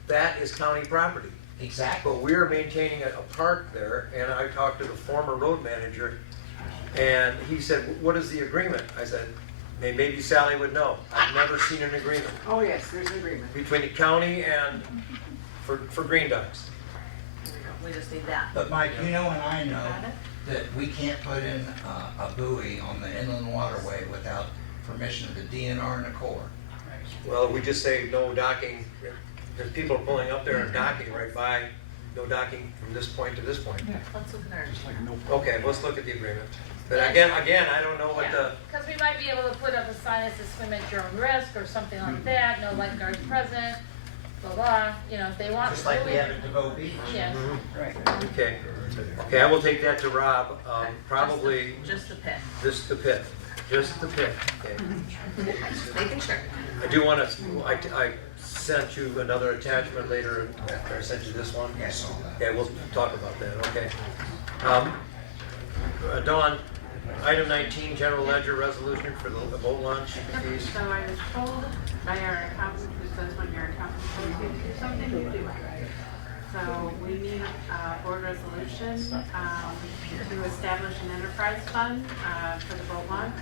That is county property. Exactly. But we're maintaining a park there, and I talked to the former road manager, and he said, what is the agreement? I said, maybe Sally would know. I've never seen an agreement Oh, yes, there's an agreement. between the county and for green ducks. We just need that. But Mike, you know and I know that we can't put in a buoy on the inland waterway without permission of the DNR and the Corps. Well, we just say no docking, because people are pulling up there and docking right by no docking from this point to this point? Let's look at our. Okay, let's look at the agreement. But again, I don't know what the, Because we might be able to put up a sign that says swim at your own risk or something like that, no lifeguards present, blah, blah, you know, if they want. Just like we have at DeVoe Beach. Yes. okay. Okay, I will take that to Rob, probably Just the pit. just the pit, okay. Making sure. I do want to, I sent you another attachment later after I sent you this one. Yes. Okay, we'll talk about that, okay. Dawn, item 19, general ledger resolution for the boat launch fees. So I was told by our accountant, who says when your accountant tells you to do something, you do it. So we need a board resolution to establish an enterprise fund for the boat launch.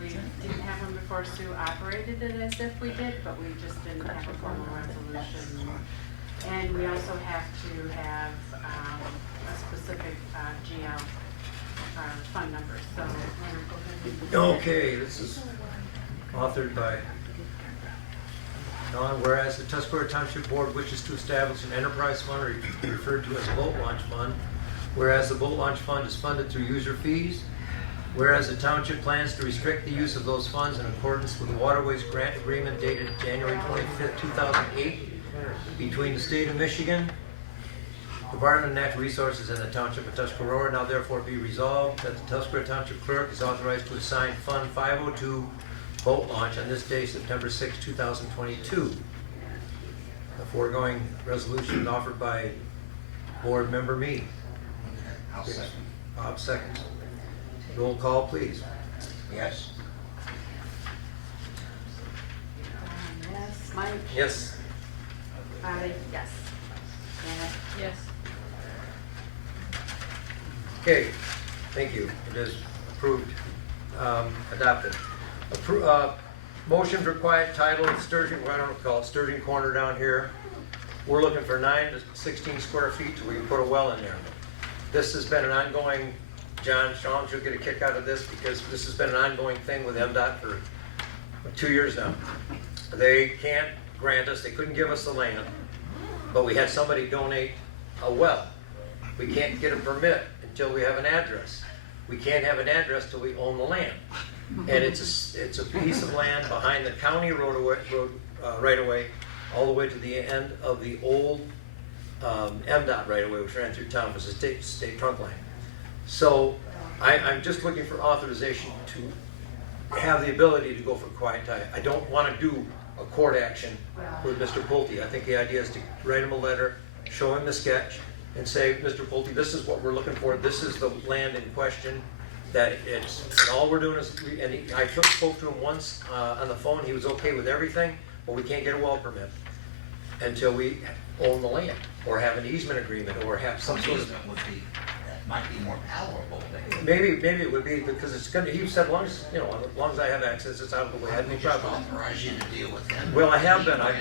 We didn't have one before Sue operated it as if we did, but we just didn't have a formal resolution. And we also have to have a specific GL fund number, so. Okay, this is authored by Dawn, whereas the Tuscarora Township Board wishes to establish an enterprise fund referred to as a boat launch fund, whereas the boat launch fund is funded through user fees, whereas the township plans to restrict the use of those funds in accordance with the Waterways Grant Agreement dated January 25th, 2008, between the state of Michigan, Department of Natural Resources, and the Township of Tuscarora. Now therefore be resolved that the Tuscarora Township Clerk is authorized to assign Fund 502 boat launch on this day, September 6, 2022. The foregoing resolution offered by board member me. I'll second. Bob seconds. Roll call, please. Yes. Yes, Mike? Yes. Bobby? Yes. Janet? Yes. Okay, thank you. It is approved, adopted. Motion for quiet title, Sturgeon, I don't know what to call it, Sturgeon Corner down here. We're looking for 9 to 16 square feet so we can put a well in there. This has been an ongoing, John, Sean, you'll get a kick out of this because this has been an ongoing thing with MDOT for 2 years now. They can't grant us, they couldn't give us the land, but we had somebody donate a well. We can't get a permit until we have an address. We can't have an address till we own the land. And it's a piece of land behind the county road right away, all the way to the end of the old MDOT right away, which ran through town, was a state trunk line. So I'm just looking for authorization to have the ability to go for quiet title. I don't want to do a court action with Mr. Pulte. I think the idea is to write him a letter, show him the sketch, and say, Mr. Pulte, this is what we're looking for. This is the land in question. That it's, and all we're doing is, I spoke to him once on the phone. He was okay with everything, but we can't get a well permit until we own the land or have an easement agreement or have some sort of. Easement would be, that might be more palatable. Maybe it would be because it's gonna. He said, as long as as long as I have access, it's out of the way. I have no problem. Authorize you to deal with him. Well, I have been. I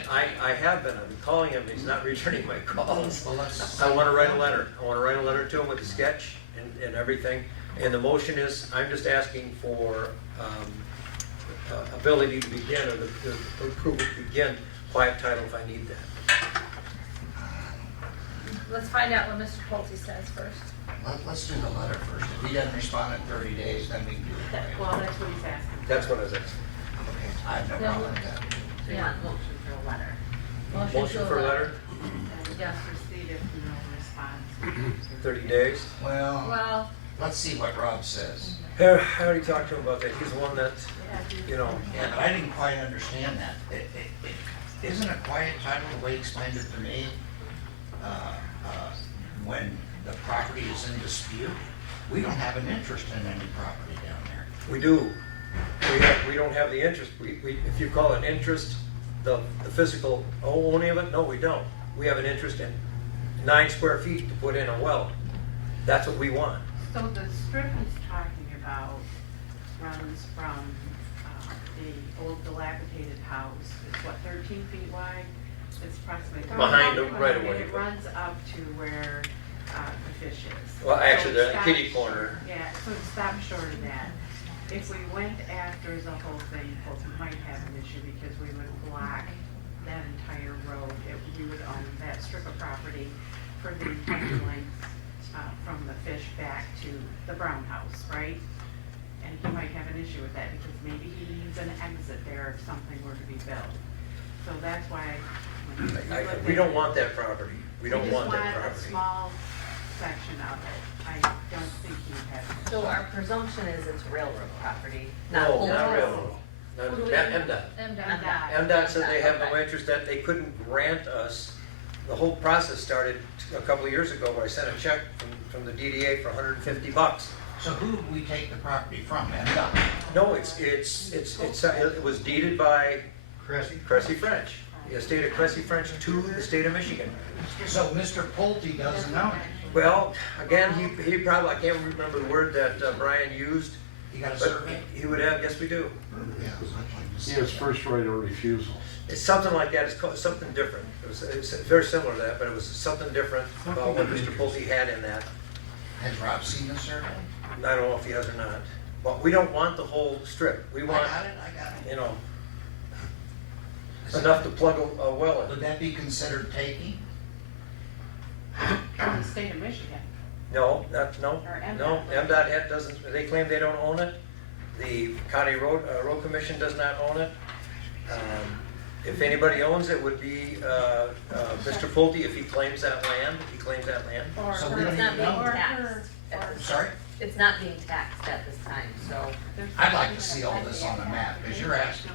have been. I've been calling him. He's not returning my calls. Well, let's. I want to write a letter. I want to write a letter to him with the sketch and everything. And the motion is, I'm just asking for ability to begin, or the approval to begin quiet title if I need that. Let's find out what Mr. Pulte says first. Let's do the letter first. If he doesn't respond in 30 days, then we can do it. Well, that's what he's asking. That's what I was asking. Okay, I have no problem with that. So you want motion for a letter? Motion for a letter, Yes. Proceed if no response. 30 days. Well, Well, let's see what Rob says. I already talked to him about that. He's the one that, Yeah, but I didn't quite understand that. Isn't a quiet title the way he explained it to me? When the property is in dispute, we don't have an interest in any property down there. we do. We don't have the interest. If you call it interest, the physical owning of it, no, we don't. We have an interest in 9 square feet to put in a well. That's what we want. So the strip he's talking about runs from the old dilapidated house. It's what, 13 feet wide? It's approximately. Behind the right of way. It runs up to where the fish is. Well, actually, So it the stops- kitty corner. Yeah, so it stops short of that. If we went after the whole thing, well, we might have an issue because we would block that entire road. We would own that strip of property for the the Brown House, right? And he might have an issue with that because maybe he needs an exit there if something were to be built. So that's why. when you look We at don't it, want that property. We don't want that We property. just want a small section of it. I don't think he has. So our presumption is it's railroad property, not No, Pulte. not railroad. Who do we- MDOT. MDOT. MDOT said they have no Okay. interest, that they couldn't grant us. The whole process started a couple of years ago where I sent a check from the DDA for $150. So who did we take the property from? MDOT? No, it was deeded by Cressy French, the estate of Cressy French to the state of Michigan. So Mr. Pulte doesn't know it. Well, again, he probably, I can't remember the word that Brian used. He got a But survey? he would have, yes, we do. Yeah, I'd like to see He has it. first right of refusal. It's something like that, it's called, something different. It's very similar to that, but it was something different about what Mr. Pulte had in that. Has Rob seen the survey? I don't know if he has or not. But we don't want the whole strip. We I want, got it. you know, enough to plug a well in. Would that be considered taking? From the state of Michigan. No, Or no, MDOT. MDOT doesn't, they claim they don't own it. The county road commission does not own it. If anybody owns it, would be Mr. Pulte if he claims that land, Or So her- we don't It's not even being know. or taxed. her- or- Sorry? It's not being taxed at this time, so, there's I'd like something to see that all might this be on the in map, that. because you're asking,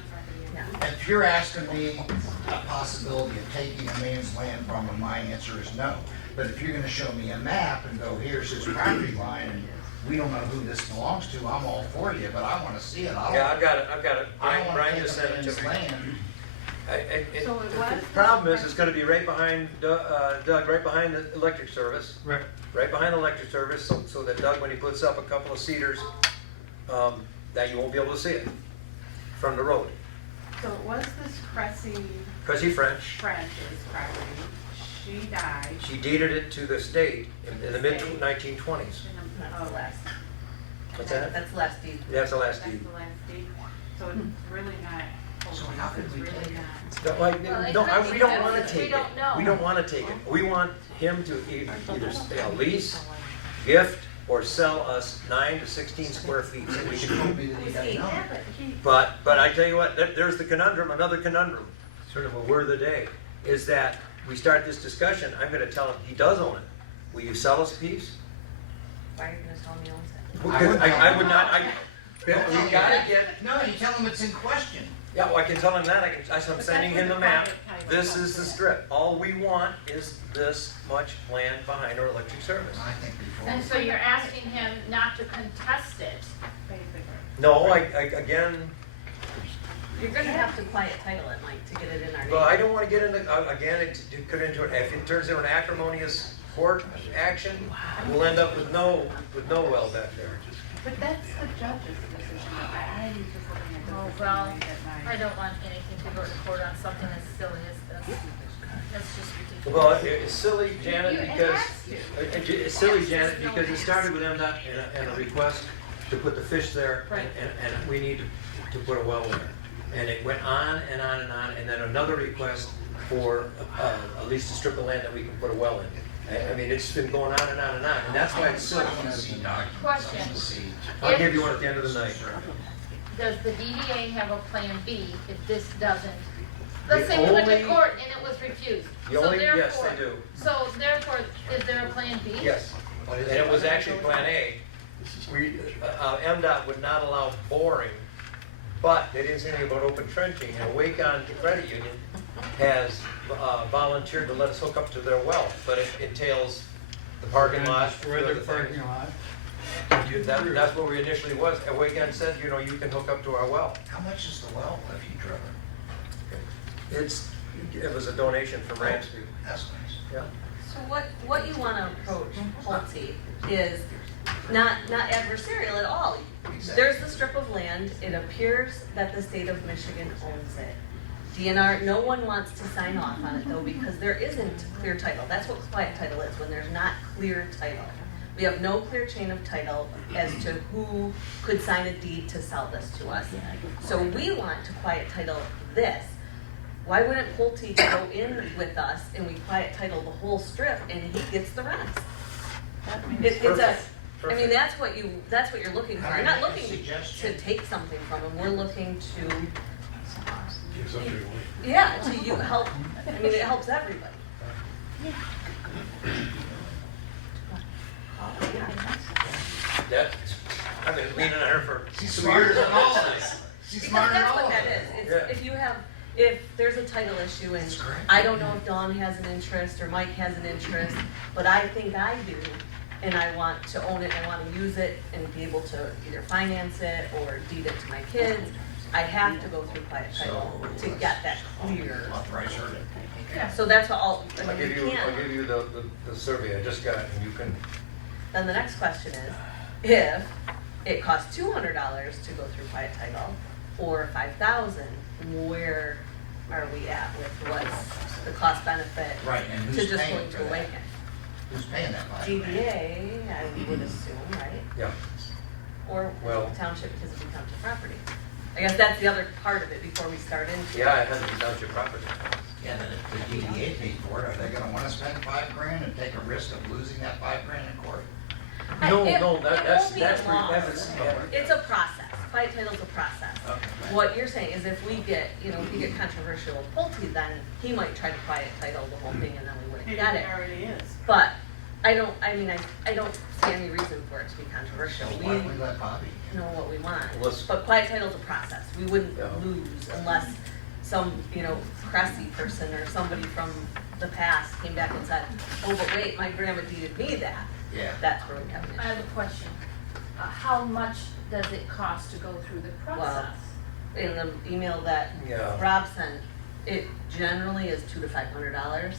yeah. if you're asking me a possibility of taking a man's land from him, my answer is no. But if you're gonna show me a map and go, here's his property line, and we don't know who this belongs to, I'm all for you, but I wanna see it. Yeah, I've got it. I don't wanna Brian take just a sent it man's to me. land. So it The was problem is, this- it's gonna be right behind, Doug, right behind the electric service. Right. Right behind the electric service, so that Doug, when he puts up a couple of cedars, that you won't be able to see it from the road. So it was this Cressy French, French's property. She died. she deeded it to the state in the mid-1920s. That's the last. What's that? That's the last deed. That's the last That's deed. the last deed. So it's really not. So how could we It's really take it? not- Well, it could We be don't that wanna we take it. don't know. We don't wanna take it. We want him to either lease, gift, or sell us 9 to 16 square feet. So we He can told me that he doesn't know. Yeah, but he, But I tell you what, there's the conundrum, another conundrum, sort of a word of the day, is that we start this discussion, I'm gonna tell him he does own it. Will you sell us a piece? Why are you gonna tell me he owns it? Because I would not, we gotta get, No, you tell him it's in question. yeah, well, I can tell him that, I'm sending him the map. private title This comes is the in. strip. All we want is this much land behind our electric service. I think before. And so you're asking him not to contest it. basically. No, again, You're gonna have to quiet title it, Mike, to get it in our name. well, I don't wanna get into, again, get into it, if it turns into an acrimonious court action, we'll end up with no well back there. But that's the judge's decision. I'm just looking at Oh, this. well, and looking at my- I don't want anything to go to court on something as silly as this. That's just ridiculous. Well, it's silly, Janet, You because, asked to. it's silly, Janet, because it started with MDOT and a request to put the fish there, Right. and we need to put a well there. And it went on and on and on, and then another request for, at least a strip of land that we can put a well in. I mean, it's been going on and on and on, and that's why it's silly. I wanna see documents. I Question. wanna see. I'll give you one at the end of the night. Does the DDA have a plan B if this doesn't? The Let's say we went to only- court and it was refused. The So only, yes, therefore- they do. So therefore, is there a plan B? Yes, and it was actually Plan A. MDOT would not allow boring, but they didn't say anything about open trenching. And Wacon Credit Union has volunteered to let us hook up to their well, but it entails the parking lot. Destroy their parking lot. That's where we initially was. And Wacon said, you know, you can hook up to our well. How much is the well if you drill it? It was a donation from Ramsey. That's nice. Yeah. So what you wanna approach Pulte is not adversarial at all. There's the strip of land, it appears that the state of Michigan owns it. DNR, no one wants to sign off on it though, because there isn't clear title. That's what quiet title is, when there's not clear title. We have no clear chain of title as to who could sign a deed to sell this to us. So we want to quiet title this. Why wouldn't Pulte go in with us and we quiet title the whole strip and he gets the rest? It's a, I mean, that's what you're looking for. You're not looking to Suggestion. take something from them, we're looking to, Give something away. yeah, to you help, I mean, it helps everybody. That, I've been leaning on her for She's 2 smarter years. than all of us. She's Because smarter than that's all what of that us. is, Yeah. it's, if there's a title issue and That's correct. I don't know if Dawn has an interest or Mike has an interest, but I think I do, and I want to own it, I wanna use it and be able to either finance it or deed it to my kids, I have to go through quiet title to get that clear. Authorize her to. So that's what I I'll mean, give you you, can't. I'll give you the survey I just got, and you can, Then the next question is, if it costs $200 to go through quiet title, or $5,000, where are we at with what's the cost benefit Right, and to who's just paying going for to that? Awaken? Who's paying that $5,000? DDA, I would assume, right? yeah. Or Well- township because it becomes a property. I guess that's the other part of it before we start into. Yeah, it has to be township property. Yeah, but if the DDA paid for it, are they gonna wanna spend $5,000 and take a risk of losing that $5,000 in court? No, It- no, it that's, won't be that's, long. yeah. It's a process, quiet title's a process. Okay. What you're saying is if we get, if we get controversial with Pulte, then he might try to quiet title the whole thing and then we wouldn't It get it. already is. But I don't see any reason for it to be controversial. So We why don't we let Bobby? know what we want. Let's- But quiet title's a process. We wouldn't Yeah. lose unless some, Cressy person or somebody from the past came back and said, oh, but wait, my grandma deeded me that. Yeah. That's where we have an I have issue. a question. How much does it cost to go through the process? In the email that Yeah. Rob sent, it generally is $200 to $500,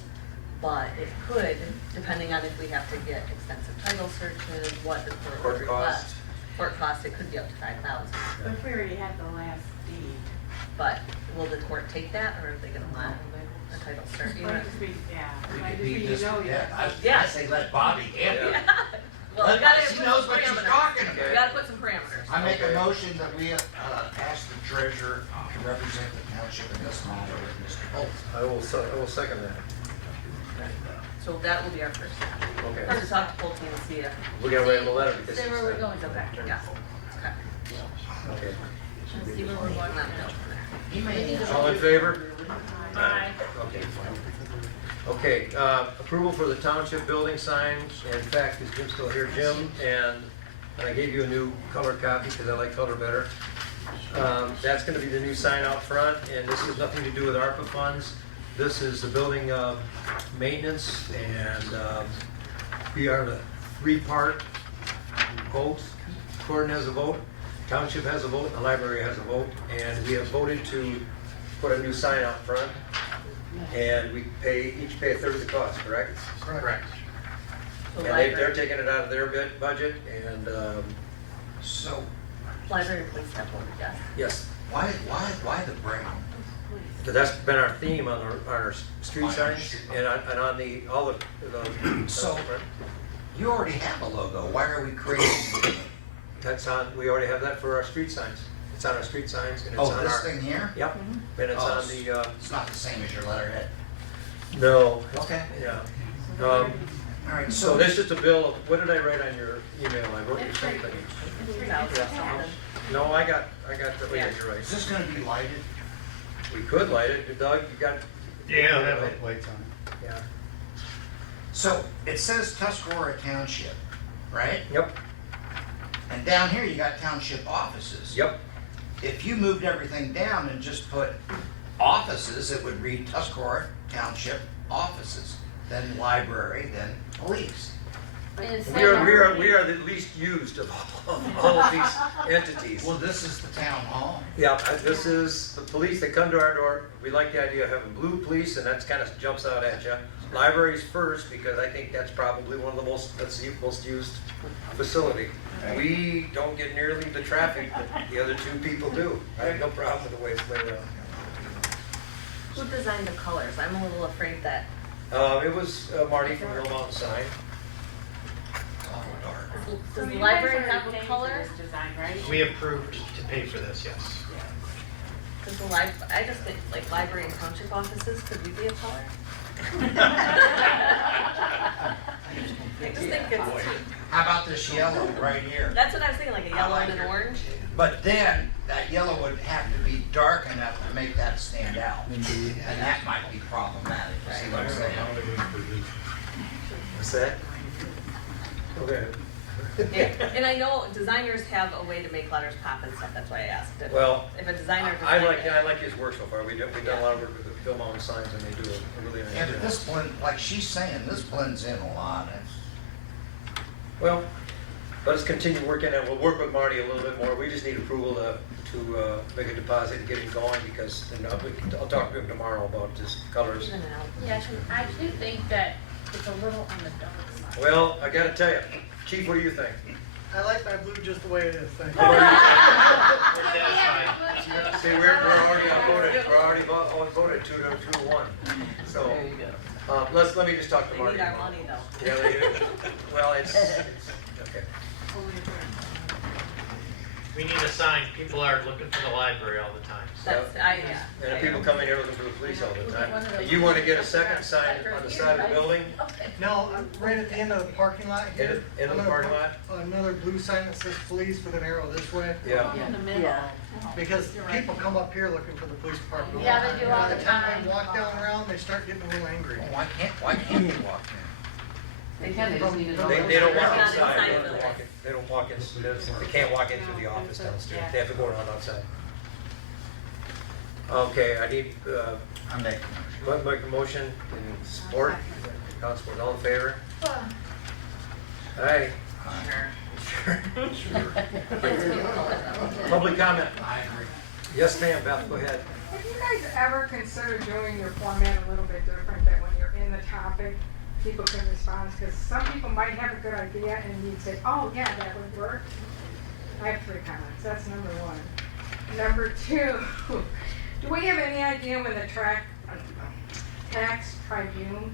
but it could, depending on if we have to get extensive title searches, what the court Court would request. cost. Court cost, it could be up to $5,000, But if we already have the last deed, but will the court take that, or are they gonna want a title search? might just be, yeah, We might could just be, beat you this, know, yeah, Yeah. I say let Bobby handle it. Well, we gotta She put knows some what she's parameters. talking We about. gotta put some parameters. I make a Okay. motion that we, ask the treasurer to represent the township in this matter with Mr. Holt. I will second that. So that will be our first step. Okay. First, to talk to Pulte and see if. We gotta write him a letter because. Say where we're going. Okay, yeah, okay. Okay. Let's see where we're going. Let me know from there. He may. All in favor? Aye. Okay. Okay, approval for the township building sign. In fact, is Jim still here? Jim, and I gave you a new color copy because I like color better. That's gonna be the new sign out front, and this has nothing to do with ARPA funds. This is the building maintenance, and we are the three-part vote. Gordon has a vote, township has a vote, the library has a vote, and we have voted to put a new sign out front. And we each pay a third of the cost, correct? Correct. So And they're taking it out of their budget, and, So, Library and police have voted yes. yes, why the brown? so that's been our theme on our street signs, and on all the. So- You already have a logo, why are we creating? That's on, we already have that for our street signs. It's on our street signs, and it's Oh, on our. this thing here? Yep, and it's Oh, on the, It's not the same as your letterhead. no, Okay. yeah. All right, So this is the bill, what did I write on your email? I wrote you It's something. 3,000 something. No, I got, yeah, you're right. is this gonna be lighted? We could light it, Doug, you got, Yeah, have lights on it. yeah, So, it says Tuscarora Township, right? yep, And down here you got township offices. yep. If you moved everything down and just put offices, it would read Tuscarora Township offices, then library, then police. We are the least used of all of these entities. Well, this is the town hall. Yeah, this is the police that come to our door. We like the idea of having blue police, and that's kind of jumps out at you. Libraries first, because I think that's probably one of the most used facility. We don't get nearly the traffic that the other two people do. I have no problem with the way it's laid out. Who designed the colors? I'm a little afraid that, It was Marty from Real Mountain Sign. Oh, dark. does the you guys library already have paid a for color? this design, right? We approved to pay for this, yes. Does the I just think like library and township offices, could we be a color? I just think it's How about this yellow right here? That's what I was thinking, like a yellow and an orange. But then, that yellow would have to be dark enough to make that stand out. And that might be problematic, you see what I'm saying? What's that? Okay. Yeah, and I know designers have a way to make letters pop and stuff, that's why I asked if, Well, if a designer. I designed it. like his work so far. We've done a lot of work with the Phil Mountain signs, and they do a really nice Yeah, job. but this blend, like she's saying, this blends in a lot. Well, let us continue working, and we'll work with Marty a little bit more. We just need approval to make a deposit and get him going, because I'll talk to him tomorrow about just colors. Yeah, I do think that it's a little on the dark side. Well, I gotta tell you, Chief, what do you think? I like my blue just the way it is, thank you. See, we're already outvoted. We're already outvoted 2-1. So, There you go. let me just talk to They Marty. need our money though. Yeah, they do. Well, it's okay. We need a sign. People are looking for the library all the time. That's, yeah. And if people come in here looking for the police all the time, you want to get a second sign on the side of the building? No, right at the end of the parking lot here. In the parking lot? Another blue sign that says police with an arrow this way. Yeah. In the middle. Yeah. Because people come up here looking for the police department. Yeah, they do all By the time time. they walk down around, they start getting a little angry. Why can't you walk They can, they just need to. They don't walk Not inside, inside they of don't the- walk in, they don't walk in, they can't walk into the office downstairs, they have to go around outside. Okay, I need, I'm making a motion. make a motion in support, Council, all in favor? Aye. Public comment? I agree. Yes, ma'am, Beth, go ahead. Have you guys ever considered doing your format a little bit different, that when you're in the topic, people can respond? Because some people might have a good idea and you'd say, oh, yeah, that would work. I have 3 comments, that's number 1. Number 2, do we have any idea when the tax tribunal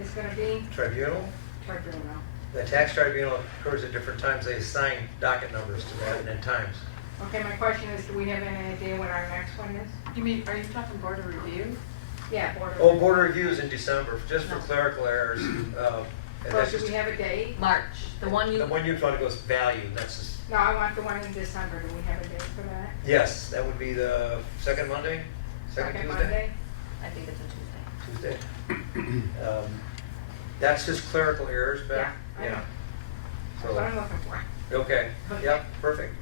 is gonna be? Tribunal? Tribunal. The tax tribunal occurs at different times, they assign docket numbers to that and then times. Okay, my question is, do we have any idea when our next one is? You mean, are you talking board of review? Yeah, Board of. Oh, board reviews in December, just for clerical errors. And Well, that's do just, we have a date? March, the one you. the one you'd want to go is value, that's just, No, I want the one in December. Do we have a date for that? yes, that would be the second Monday? Second Tuesday? Monday? I think it's a Tuesday. Tuesday. That's just clerical errors, Beth? Yeah, I know. That's what I'm looking for. Okay, yep, perfect.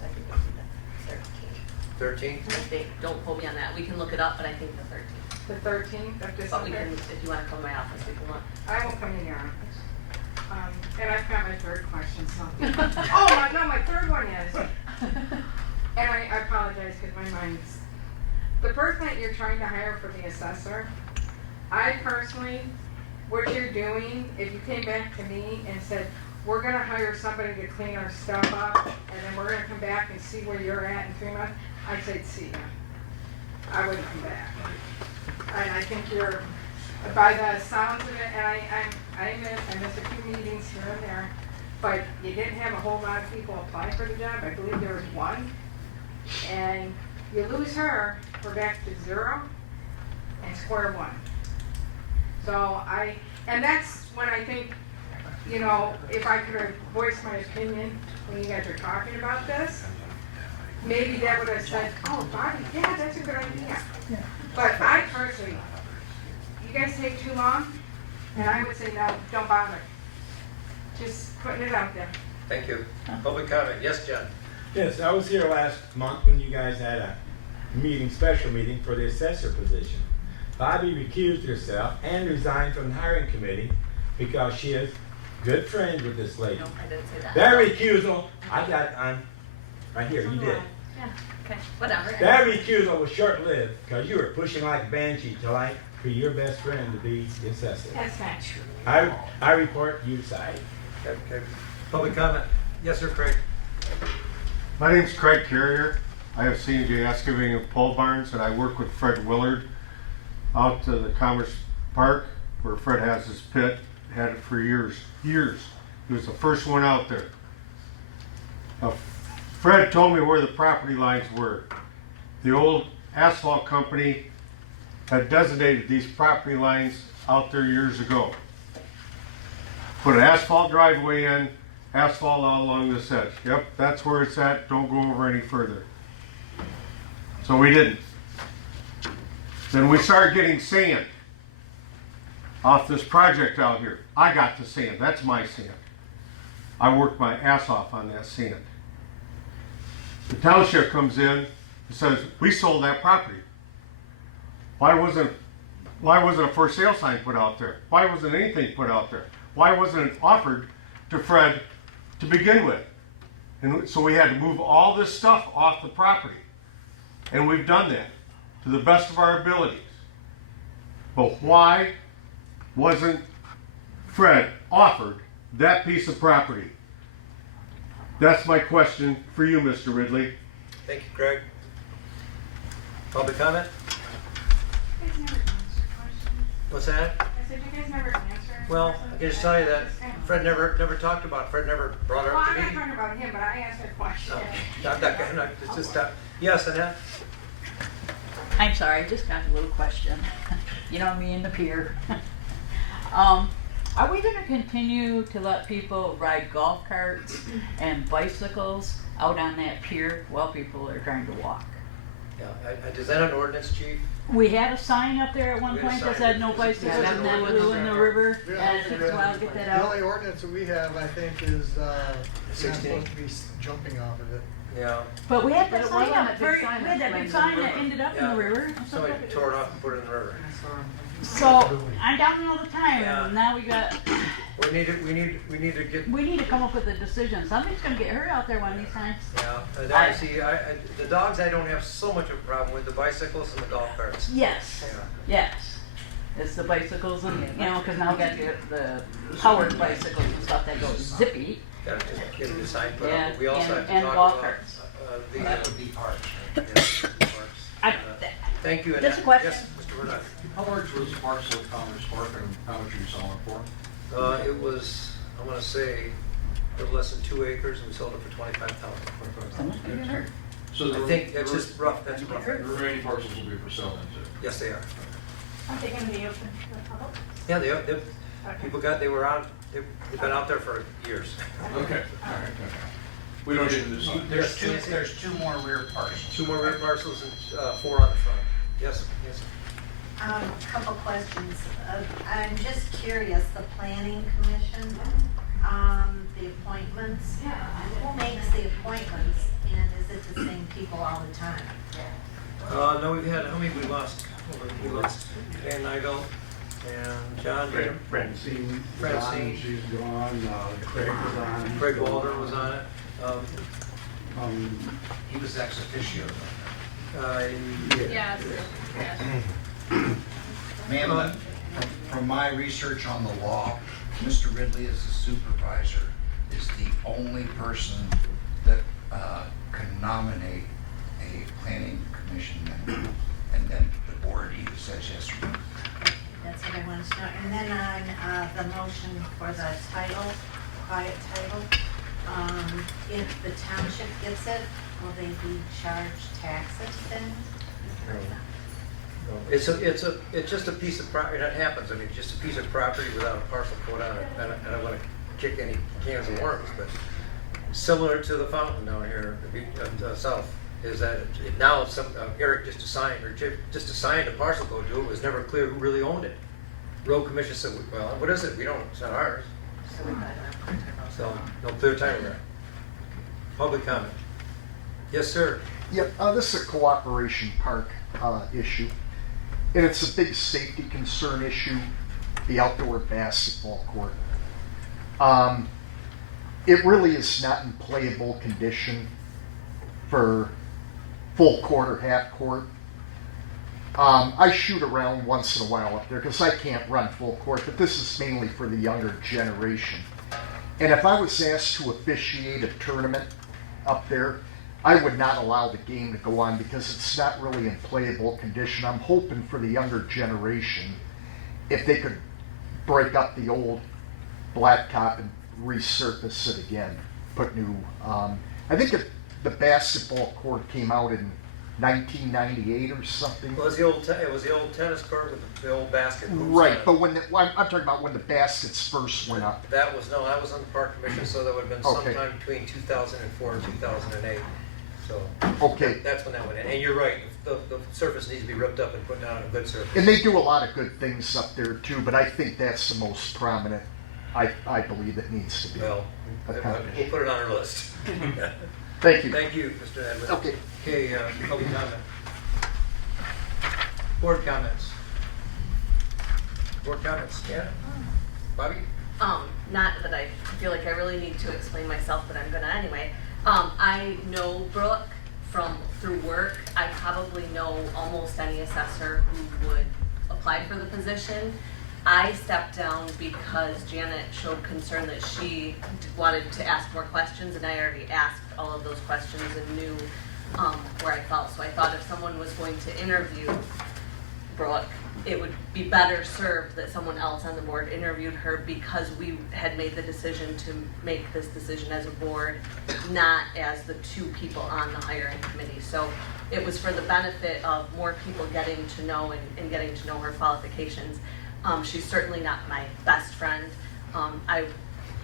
So I think it would be the 13th. 13th? I think, don't quote me on that, we can look it up, but I think the 13th. The 13th of But we December? can, if you wanna come to my office, we can look. I will come in your office. And I've got my third question, so. Oh, my 3rd one is, and I apologize because my mind's, the person that you're trying to hire for the assessor, I personally, what you're doing, if you came back to me and said, we're gonna hire somebody to clean our stuff up, and then we're gonna come back and see where you're at in 3 months, I'd say, see ya. I wouldn't come back. And I think you're, by the sounds of it, and I missed a few meetings here and there, but you didn't have a whole lot of people apply for the job. I believe there was 1. And you lose her, we're back to 0 and square 1. So and that's when I think, you know, if I could have voiced my opinion when you guys were talking about this, maybe that would have said, oh, Bobby, yeah, that's a good idea. But I personally, you guys take too long, and I would say, no, don't bother. Just putting it out there. Thank you. Public comment, yes, John? Yes, I was here last month when you guys had a meeting, special meeting for the assessor position. Bobby recused herself and resigned from the hiring committee because she is good friends with this lady. No, I didn't say that. That recusal, I got on, right here, you did. Yeah, okay, whatever. That recusal was short-lived because you were pushing like a banshee to like for your best friend to be the assessor. That's not true. I report you side. Okay. Public comment, yes, sir, Craig? My name's Craig Carrier. I have C&J excavating of pole barns, and I work with Fred Willard out to the Commerce Park where Fred has his pit. Had it for years. He was the first one out there. Now, Fred told me where the property lines were. The old asphalt company had designated these property lines out there years ago. Put an asphalt driveway in, asphalt all along this edge. Yep, that's where it's at, don't go over any further. So we didn't. Then we started getting sand off this project out here. I got the sand, that's my sand. I worked my ass off on that sand. The township comes in and says, we sold that property. Why wasn't a for sale sign put out there? Why wasn't anything put out there? Why wasn't it offered to Fred to begin with? And so we had to move all this stuff off the property. And we've done that to the best of our abilities. But why wasn't Fred offered that piece of property? That's my question for you, Mr. Ridley. Thank you, Craig. Public comment? You guys never answer questions. What's that? I said, you guys never answer. Well, I can just tell you that Fred never talked about it. Fred never brought it Well, up I'm to not me. talking about him, but I answered questions. I'm not, it's just, yes, Annette? I'm sorry, I just got a little question. You know me and the pier. Are we gonna continue to let people ride golf carts and bicycles out on that pier while people are trying to walk? Yeah, is that an ordinance, chief? We had a sign up there at one We had a point that sign. said no bicycles and then blue in the river, Yeah, and it took a while to get that The out. only ordinance that we have, I think, is, you're not 16. supposed to be jumping off of it. Yeah. But we had But that it sign wasn't up, a big very, we sign had that that big went in sign the that river. ended up in Yeah. the river. Somebody tore it off and put it in the river. So, I'm down there all the time, Yeah. and now we got, We need to get, we need to come up with a decision. Somebody's gonna get hurt out there one of these times. yeah, and I see, the dogs I don't have so much of a problem with, the bicycles and the golf carts. Yes, Yeah. yes. It's the bicycles and, you know, cause now we got the powered bicycles and stuff that go zippy. Gotta just get a sign put Yeah, up, but we also have to and talk golf about, carts. the. That would be parks. Yeah, parks. I- Thank you, Just Annette. a question. Yes, Mr. Burnett. How large was Parcel Commerce Park and how much are you selling it for? It was, I wanna say, a little less than 2 acres, and we sold it for 25,000. Someone's gonna get hurt. So I think that's just rough, that's rough. The remaining parcels will be for sale then too? Yes, they are. Are they gonna be open to the public? Yeah, they were out, they've been out there for years. Okay, all right, okay. We don't need to decide. There's two more rear parcels. 2 more rear parcels and 4 on the front. Yes, yes. Couple questions. I'm just curious, the planning commission, the appointments, who makes the appointments, and is it the same people all the time? No, we've had, how many we lost? We lost Dan Nigel and John. Francine. Francine. She's gone, Craig was on. Craig Walder was on it. He was ex officio. Yes, yes. Ma'am, from my research on the law, Mr. Ridley as the supervisor is the only person that can nominate a planning commission member. And then the board either says yes or no. That's what I wanted to know. And then on the motion for the title, quiet title, if the township gets it, will they be charged taxes then? It's just a piece of property, that happens, I mean, just a piece of property without a parcel code on it. And I don't wanna kick any cans of worms, but similar to the fountain down here, south, is that now Eric just assigned a parcel code to it, it was never clear who really owned it. Road commission said, well, what is it? We don't, it's not ours. So, no clear title there. Public comment. Yes, sir. Yep, this is a cooperation park issue, and it's a big safety concern issue, the outdoor basketball court. It really is not in playable condition for full court or half court. I shoot around once in a while up there because I can't run full court, but this is mainly for the younger generation. And if I was asked to officiate a tournament up there, I would not allow the game to go on because it's not really in playable condition. I'm hoping for the younger generation, if they could break up the old blacktop and resurface it again, put new, I think the basketball court came out in 1998 or something. Well, it was the old tennis court with the old basket hoops on Right, it. but I'm talking about when the baskets first went up. That was, no, I was on the park commission, so that would have been Okay. sometime between 2004 and 2008. So Okay. that's when that went in. And you're right, the surface needs to be ripped up and put down on a good surface. And they do a lot of good things up there too, but I think that's the most prominent, I believe that needs to be Well, we'll accomplished. put it on our list. Thank you. Thank you, Mr. Edwards. Okay. Okay, public comment. Board comments. Board comments, yeah. Bobby? Not that I feel like I really need to explain myself, but I'm gonna anyway. I know Brooke through work. I probably know almost any assessor who would apply for the position. I stepped down because Janet showed concern that she wanted to ask more questions, and I already asked all of those questions and knew where I felt. So I thought if someone was going to interview Brooke, it would be better served that someone else on the board interviewed her, because we had made the decision to make this decision as a board, not as the two people on the hiring committee. So it was for the benefit of more people getting to know and getting to know her qualifications. She's certainly not my best friend.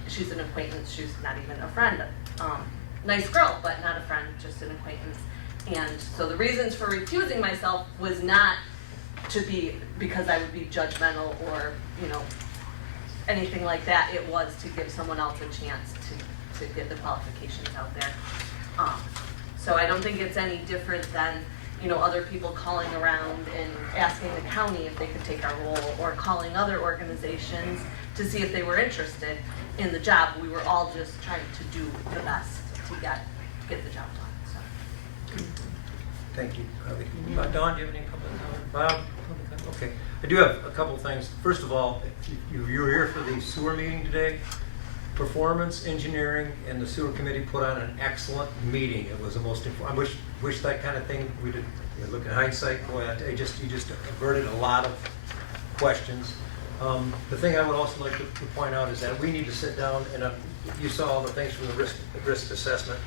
She's an acquaintance. She's not even a friend. Nice girl, but not a friend, just an acquaintance. And so the reasons for recusing myself was not to be because I would be judgmental or, anything like that. It was to give someone else a chance to get the qualifications out there. So I don't think it's any different than, other people calling around and asking the county if they could take our role, or calling other organizations to see if they were interested in the job. We were all just trying to do the best to get the job done, so. Thank you, Bobby. Dawn, do you have any public comment? Bob? Public comment? Okay. I do have a couple things. First of all, you were here for the sewer meeting today. Performance Engineering and the sewer committee put on an excellent meeting. It was the most important. I wish that kind of thing we did. Look in hindsight, boy, you just averted a lot of questions. The thing I would also like to point out is that we need to sit down and you saw all the things from the risk assessment.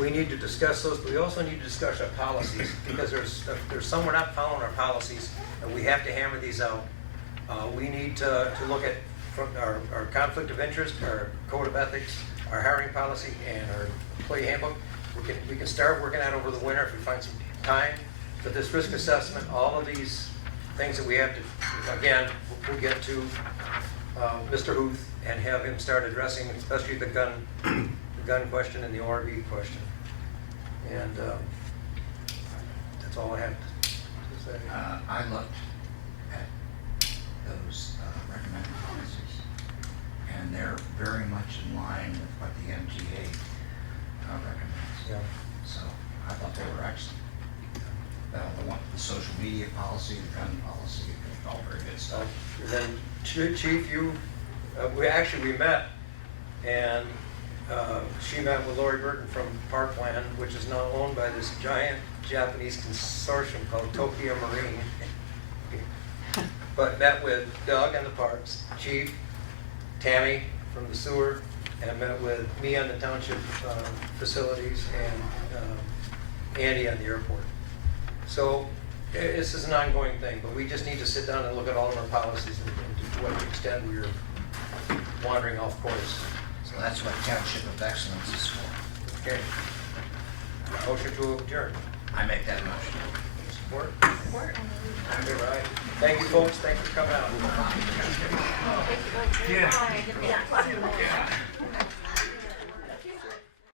We need to discuss those, but we also need to discuss our policies, because there's some we're not following our policies, and we have to hammer these out. We need to look at our conflict of interest, our code of ethics, our hiring policy, and our employee handbook. We can start working on over the winter if we find some time. But this risk assessment, all of these things that we have to, again, we'll get to Mr. Huth and have him start addressing, especially the gun question and the ORV question. And that's all I have to say. I looked at those recommended policies, and they're very much in line with what the MTA recommends. Yeah. So I thought they were excellent. The social media policy, the gun policy, all very good stuff. And then Chief, we met, and she met with Lori Burton from Parkland, which is now owned by this giant Japanese consortium called Tokyo Marine. But met with Doug on the parks, Chief, Tammy from the sewer, and met with me on the township facilities, and Andy on the airport. So this is an ongoing thing, but we just need to sit down and look at all of our policies and to what extent we're wandering off course. So that's what Township of Excellence is for. Okay. Motion to adjourn. I make that motion. Support? Support. Okay, right. Thank you, folks. Thanks for coming out. Yeah.